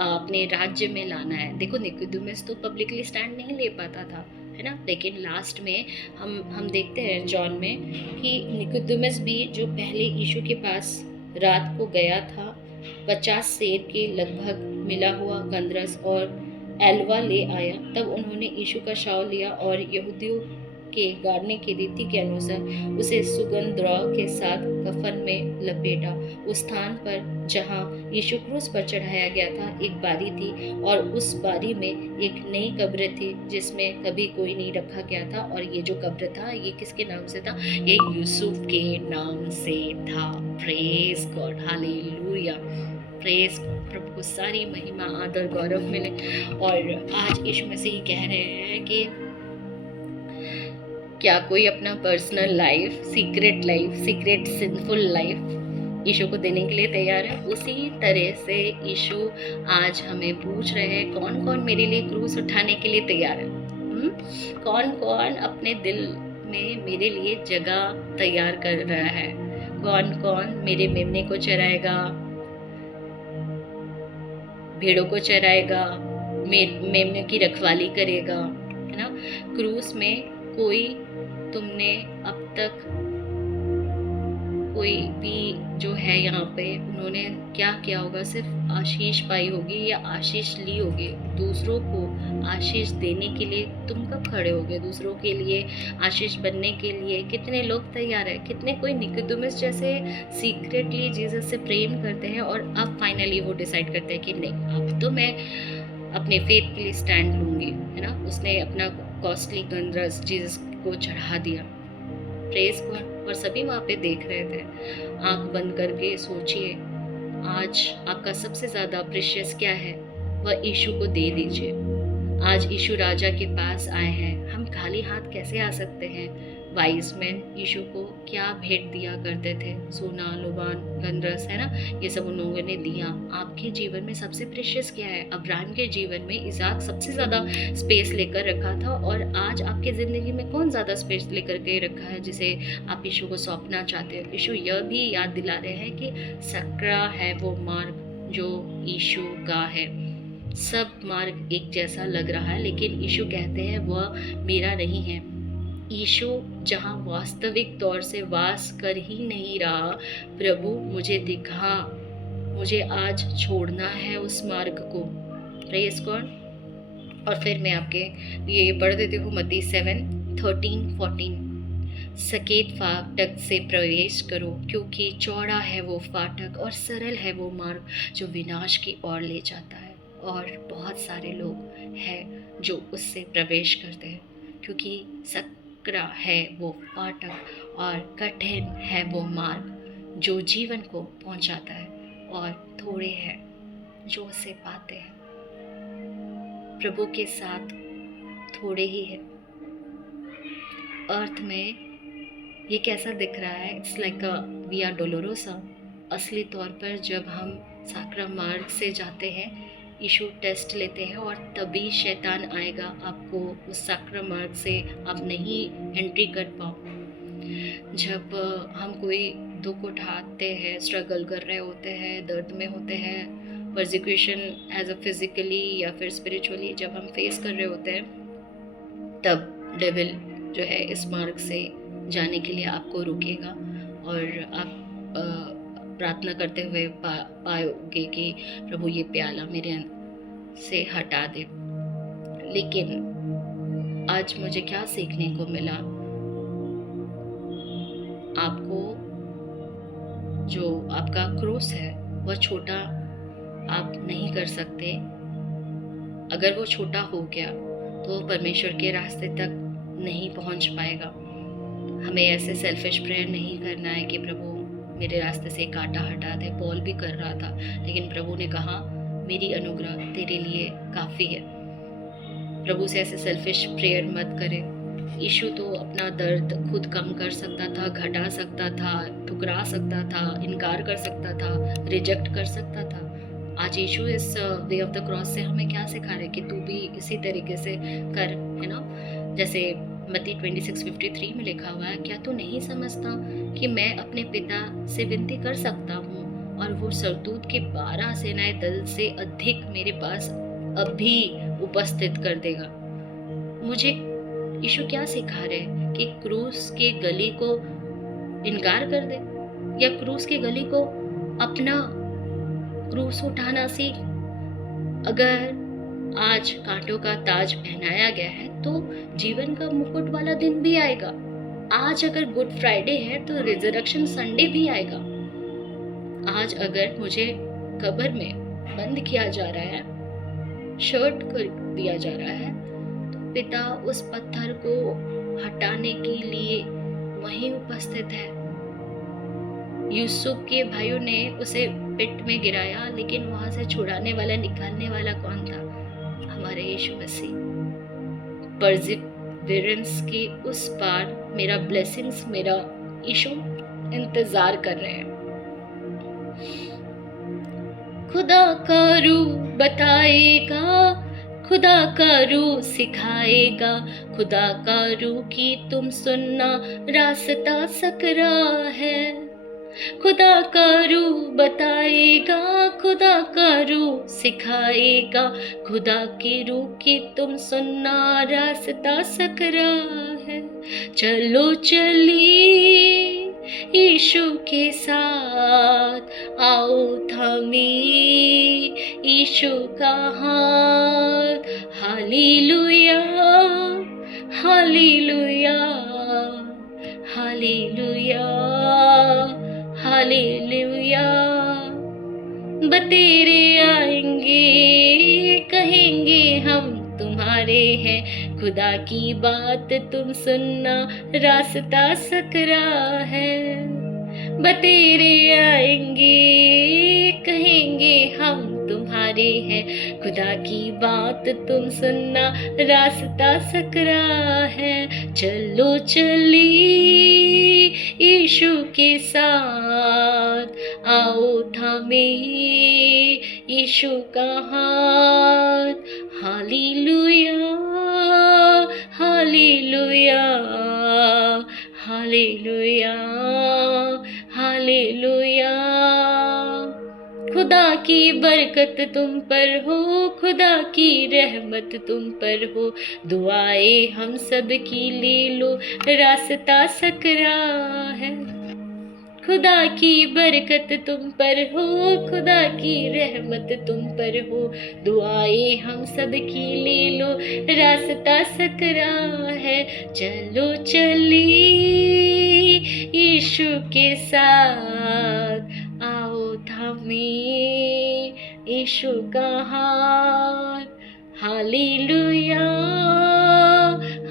अपने राज्य में लाना है। देखो, निकोदेमुस तो पब्लिकली स्टैंड नहीं ले पाता था, है ना, लेकिन लास्ट में हम देखते हैं जॉन में कि निकोदेमुस भी जो पहले यीशु के पास रात को गया था, 50 सेर के लगभग मिला हुआ गंधरस और एलवा ले आया। तब उन्होंने यीशु का शव लिया और यहूदियों के गाड़ने की रीति के अनुसार उसे सुगंध द्रव्य के साथ कफन में लपेटा। उस स्थान पर जहाँ यीशु क्रूस पर चढ़ाया गया था एक बारी थी, और उस बारी में एक नई कब्र थी जिसमें कभी कोई नहीं रखा गया था। और ये जो कब्र था, ये किसके नाम से था? ये यूसुफ के नाम से था। Praise God, hallelujah, praise. प्रभु को सारी महिमा, आदर, गौरव मिले। और आज यीशु मसीह कह रहे हैं कि क्या कोई अपना personal life, secret sinful life Yeshu को देने के लिए तैयार है? उसी तरह से यीशु आज हमें पूछ रहे हैं, कौन कौन मेरे लिए क्रूस उठाने के लिए तैयार है? कौन कौन अपने दिल में मेरे लिए जगह तैयार कर रहा है? कौन कौन मेरे मेमने को चराएगा, भेड़ों को चराएगा, मेमने की रखवाली करेगा, है ना। क्रूस में कोई तुमने अब तक कोई भी जो है यहाँ पे, उन्होंने क्या किया होगा? सिर्फ आशीष पाई होगी या आशीष ली होगी। दूसरों को आशीष देने के लिए तुम कब खड़े होगे? दूसरों के लिए आशीष बनने के लिए कितने लोग तैयार है? कितने कोई निकोदेमुस जैसे सीक्रेटली जीसस से प्रेम करते हैं और अब फाइनली वो डिसाइड करते हैं कि नहीं, अब तो मैं अपने फेथ के लिए स्टैंड लूँगी, है ना। उसने अपना कॉस्टली गंधरस जीसस को चढ़ा दिया। Praise God. और सभी वहाँ पे देख रहे थे। आंख बंद करके सोचिए, आज आपका सबसे ज़्यादा प्रेशियस क्या है? वह यीशु को दे दीजिए। आज यीशु राजा के पास आए हैं, हम खाली हाथ कैसे आ सकते हैं? वाइज मैन यीशु को क्या भेंट दिया करते थे? सोना, लोबान, गंधरस, है ना, ये सब उन लोगों ने दिया। आपके जीवन में सबसे प्रेशियस क्या है? अब्राहम के जीवन में इसाक सबसे ज़्यादा स्पेस लेकर रखा था, और आज आपके ज़िंदगी में कौन ज़्यादा स्पेस लेकर के रखा है जिसे आप यीशु को सौंपना चाहते हो? यीशु यह भी याद दिला रहे हैं कि सकरा है वो मार्ग जो यीशु का है। सब मार्ग एक जैसा लग रहा है, लेकिन यीशु कहते हैं वह मेरा नहीं है। यीशु जहाँ वास्तविक तौर से वास कर ही नहीं रहा, प्रभु मुझे दिखा, मुझे आज छोड़ना है उस मार्ग को। Praise God. और फिर मैं आपके लिए पढ़ देती हूँ मत्ती 7:13-14। सकेत फाटक से प्रवेश करो, क्योंकि चौड़ा है वो फाटक और सरल है वो मार्ग जो विनाश की ओर ले जाता है, और बहुत सारे लोग हैं जो उससे प्रवेश करते हैं। क्योंकि सकरा है वो फाटक और कठिन है वो मार्ग जो जीवन को पहुंचाता है, और थोड़े हैं जो उसे पाते हैं। प्रभु के साथ थोड़े ही है। अर्थ में ये कैसा दिख रहा है? इट्स लाइक अ विया डोलोरोसा। असली तौर पर जब हम साकरा मार्ग से जाते हैं, यीशु टेस्ट लेते हैं, और तभी शैतान आएगा आपको उस साकरा मार्ग से आप नहीं एंट्री कर पाओ। जब हम कोई दुख उठाते हैं, स्ट्रगल कर रहे होते हैं, दर्द में होते हैं, परसिक्यूशन एज अ फिजिकली या फिर स्पिरिचुअली जब हम फेस कर रहे होते हैं, तब डेविल जो है इस मार्ग से जाने के लिए आपको रोकेगा, और आप प्रार्थना करते हुए पाओगे कि प्रभु ये प्याला मेरे से हटा दे। लेकिन आज मुझे क्या सीखने को मिला? आपको जो आपका क्रूस है वह छोटा आप नहीं कर सकते। अगर वो छोटा हो गया तो परमेश्वर के रास्ते तक नहीं पहुंच पाएगा। हमें ऐसे सेल्फिश प्रेयर नहीं करना है कि प्रभु मेरे रास्ते से कांटा हटा दे। पॉल भी कर रहा था, लेकिन प्रभु ने कहा मेरी अनुग्रह तेरे लिए काफ़ी है। प्रभु से ऐसे सेल्फिश प्रेयर मत करें। यीशु तो अपना दर्द खुद कम कर सकता था, घटा सकता था, ठुकरा सकता था, इनकार कर सकता था, रिजेक्ट कर सकता था। आज यीशु इस वे ऑफ द क्रॉस से हमें क्या सिखा रहे कि तू भी इसी तरीके से कर, है ना। जैसे मत्ती 26:53 में लिखा हुआ है, क्या तू नहीं समझता कि मैं अपने पिता से विनती कर सकता हूँ और वो सरदूत के 12 सेनाएं दल से अधिक मेरे पास अभी उपस्थित कर देगा। मुझे यीशु क्या सिखा रहे हैं कि क्रूस के गली को इनकार कर दे, या क्रूस के गली को अपना क्रूस उठाना सीख। अगर आज कांटों का ताज पहनाया गया है तो जीवन का मुकुट वाला दिन भी आएगा। आज अगर गुड फ्राइडे है तो रिजरेक्शन संडे भी आएगा। आज अगर मुझे कब्र में बंद किया जा रहा है, शर्ट कर दिया जा रहा है, तो पिता उस पत्थर को हटाने के लिए वहीं उपस्थित है। यूसुफ के भाइयों ने उसे पिट में गिराया, लेकिन वहां से छुड़ाने वाला, निकालने वाला कौन था? हमारे यीशु मसीह। परसिवरेंस के उस पार मेरा ब्लेसिंग्स, मेरा यीशु इंतजार कर रहे हैं। खुदा का रूह बताएगा, खुदा का रूह सिखाएगा, खुदा का रूह की तुम सुनना रास्ता सकरा है। खुदा का रूह बताएगा, खुदा का रूह सिखाएगा, खुदा की रूह की तुम सुनना रास्ता सकरा है। चलो चलिए यीशु के साथ, आओ थामे यीशु का हाथ। Hallelujah, hallelujah, hallelujah, hallelujah. बतेरे आएंगे, कहेंगे हम तुम्हारे हैं, खुदा की बात तुम सुनना रास्ता सकरा है। बतेरे आएंगे, कहेंगे हम तुम्हारे हैं, खुदा की बात तुम सुनना रास्ता सकरा है। चलो चलिए यीशु के साथ, आओ थामे यीशु का हाथ। Hallelujah, hallelujah, hallelujah, hallelujah. खुदा की बरकत तुम पर हो, खुदा की रहमत तुम पर हो। दुआएं हम सब की ले लो, रास्ता सकरा है। खुदा की बरकत तुम पर हो, खुदा की रहमत तुम पर हो। दुआएं हम सब की ले लो, रास्ता सकरा है। चलो चलिए यीशु के साथ, आओ थामे यीशु का हाथ। Hallelujah,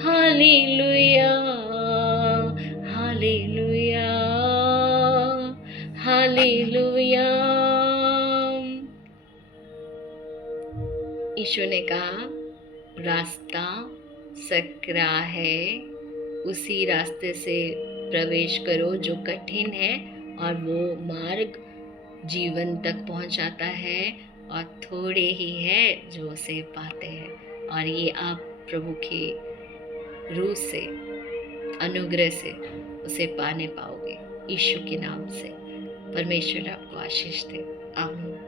hallelujah, hallelujah, hallelujah. Yeshu ने कहा रास्ता सकरा है, उसी रास्ते से प्रवेश करो जो कठिन है, और वो मार्ग जीवन तक पहुंचाता है, और थोड़े ही है जो उसे पाते हैं। और ये आप प्रभु के रूह से, अनुग्रह से उसे पाने पाओगे यीशु के नाम से। परमेश्वर आपको आशीष दे। आमीन।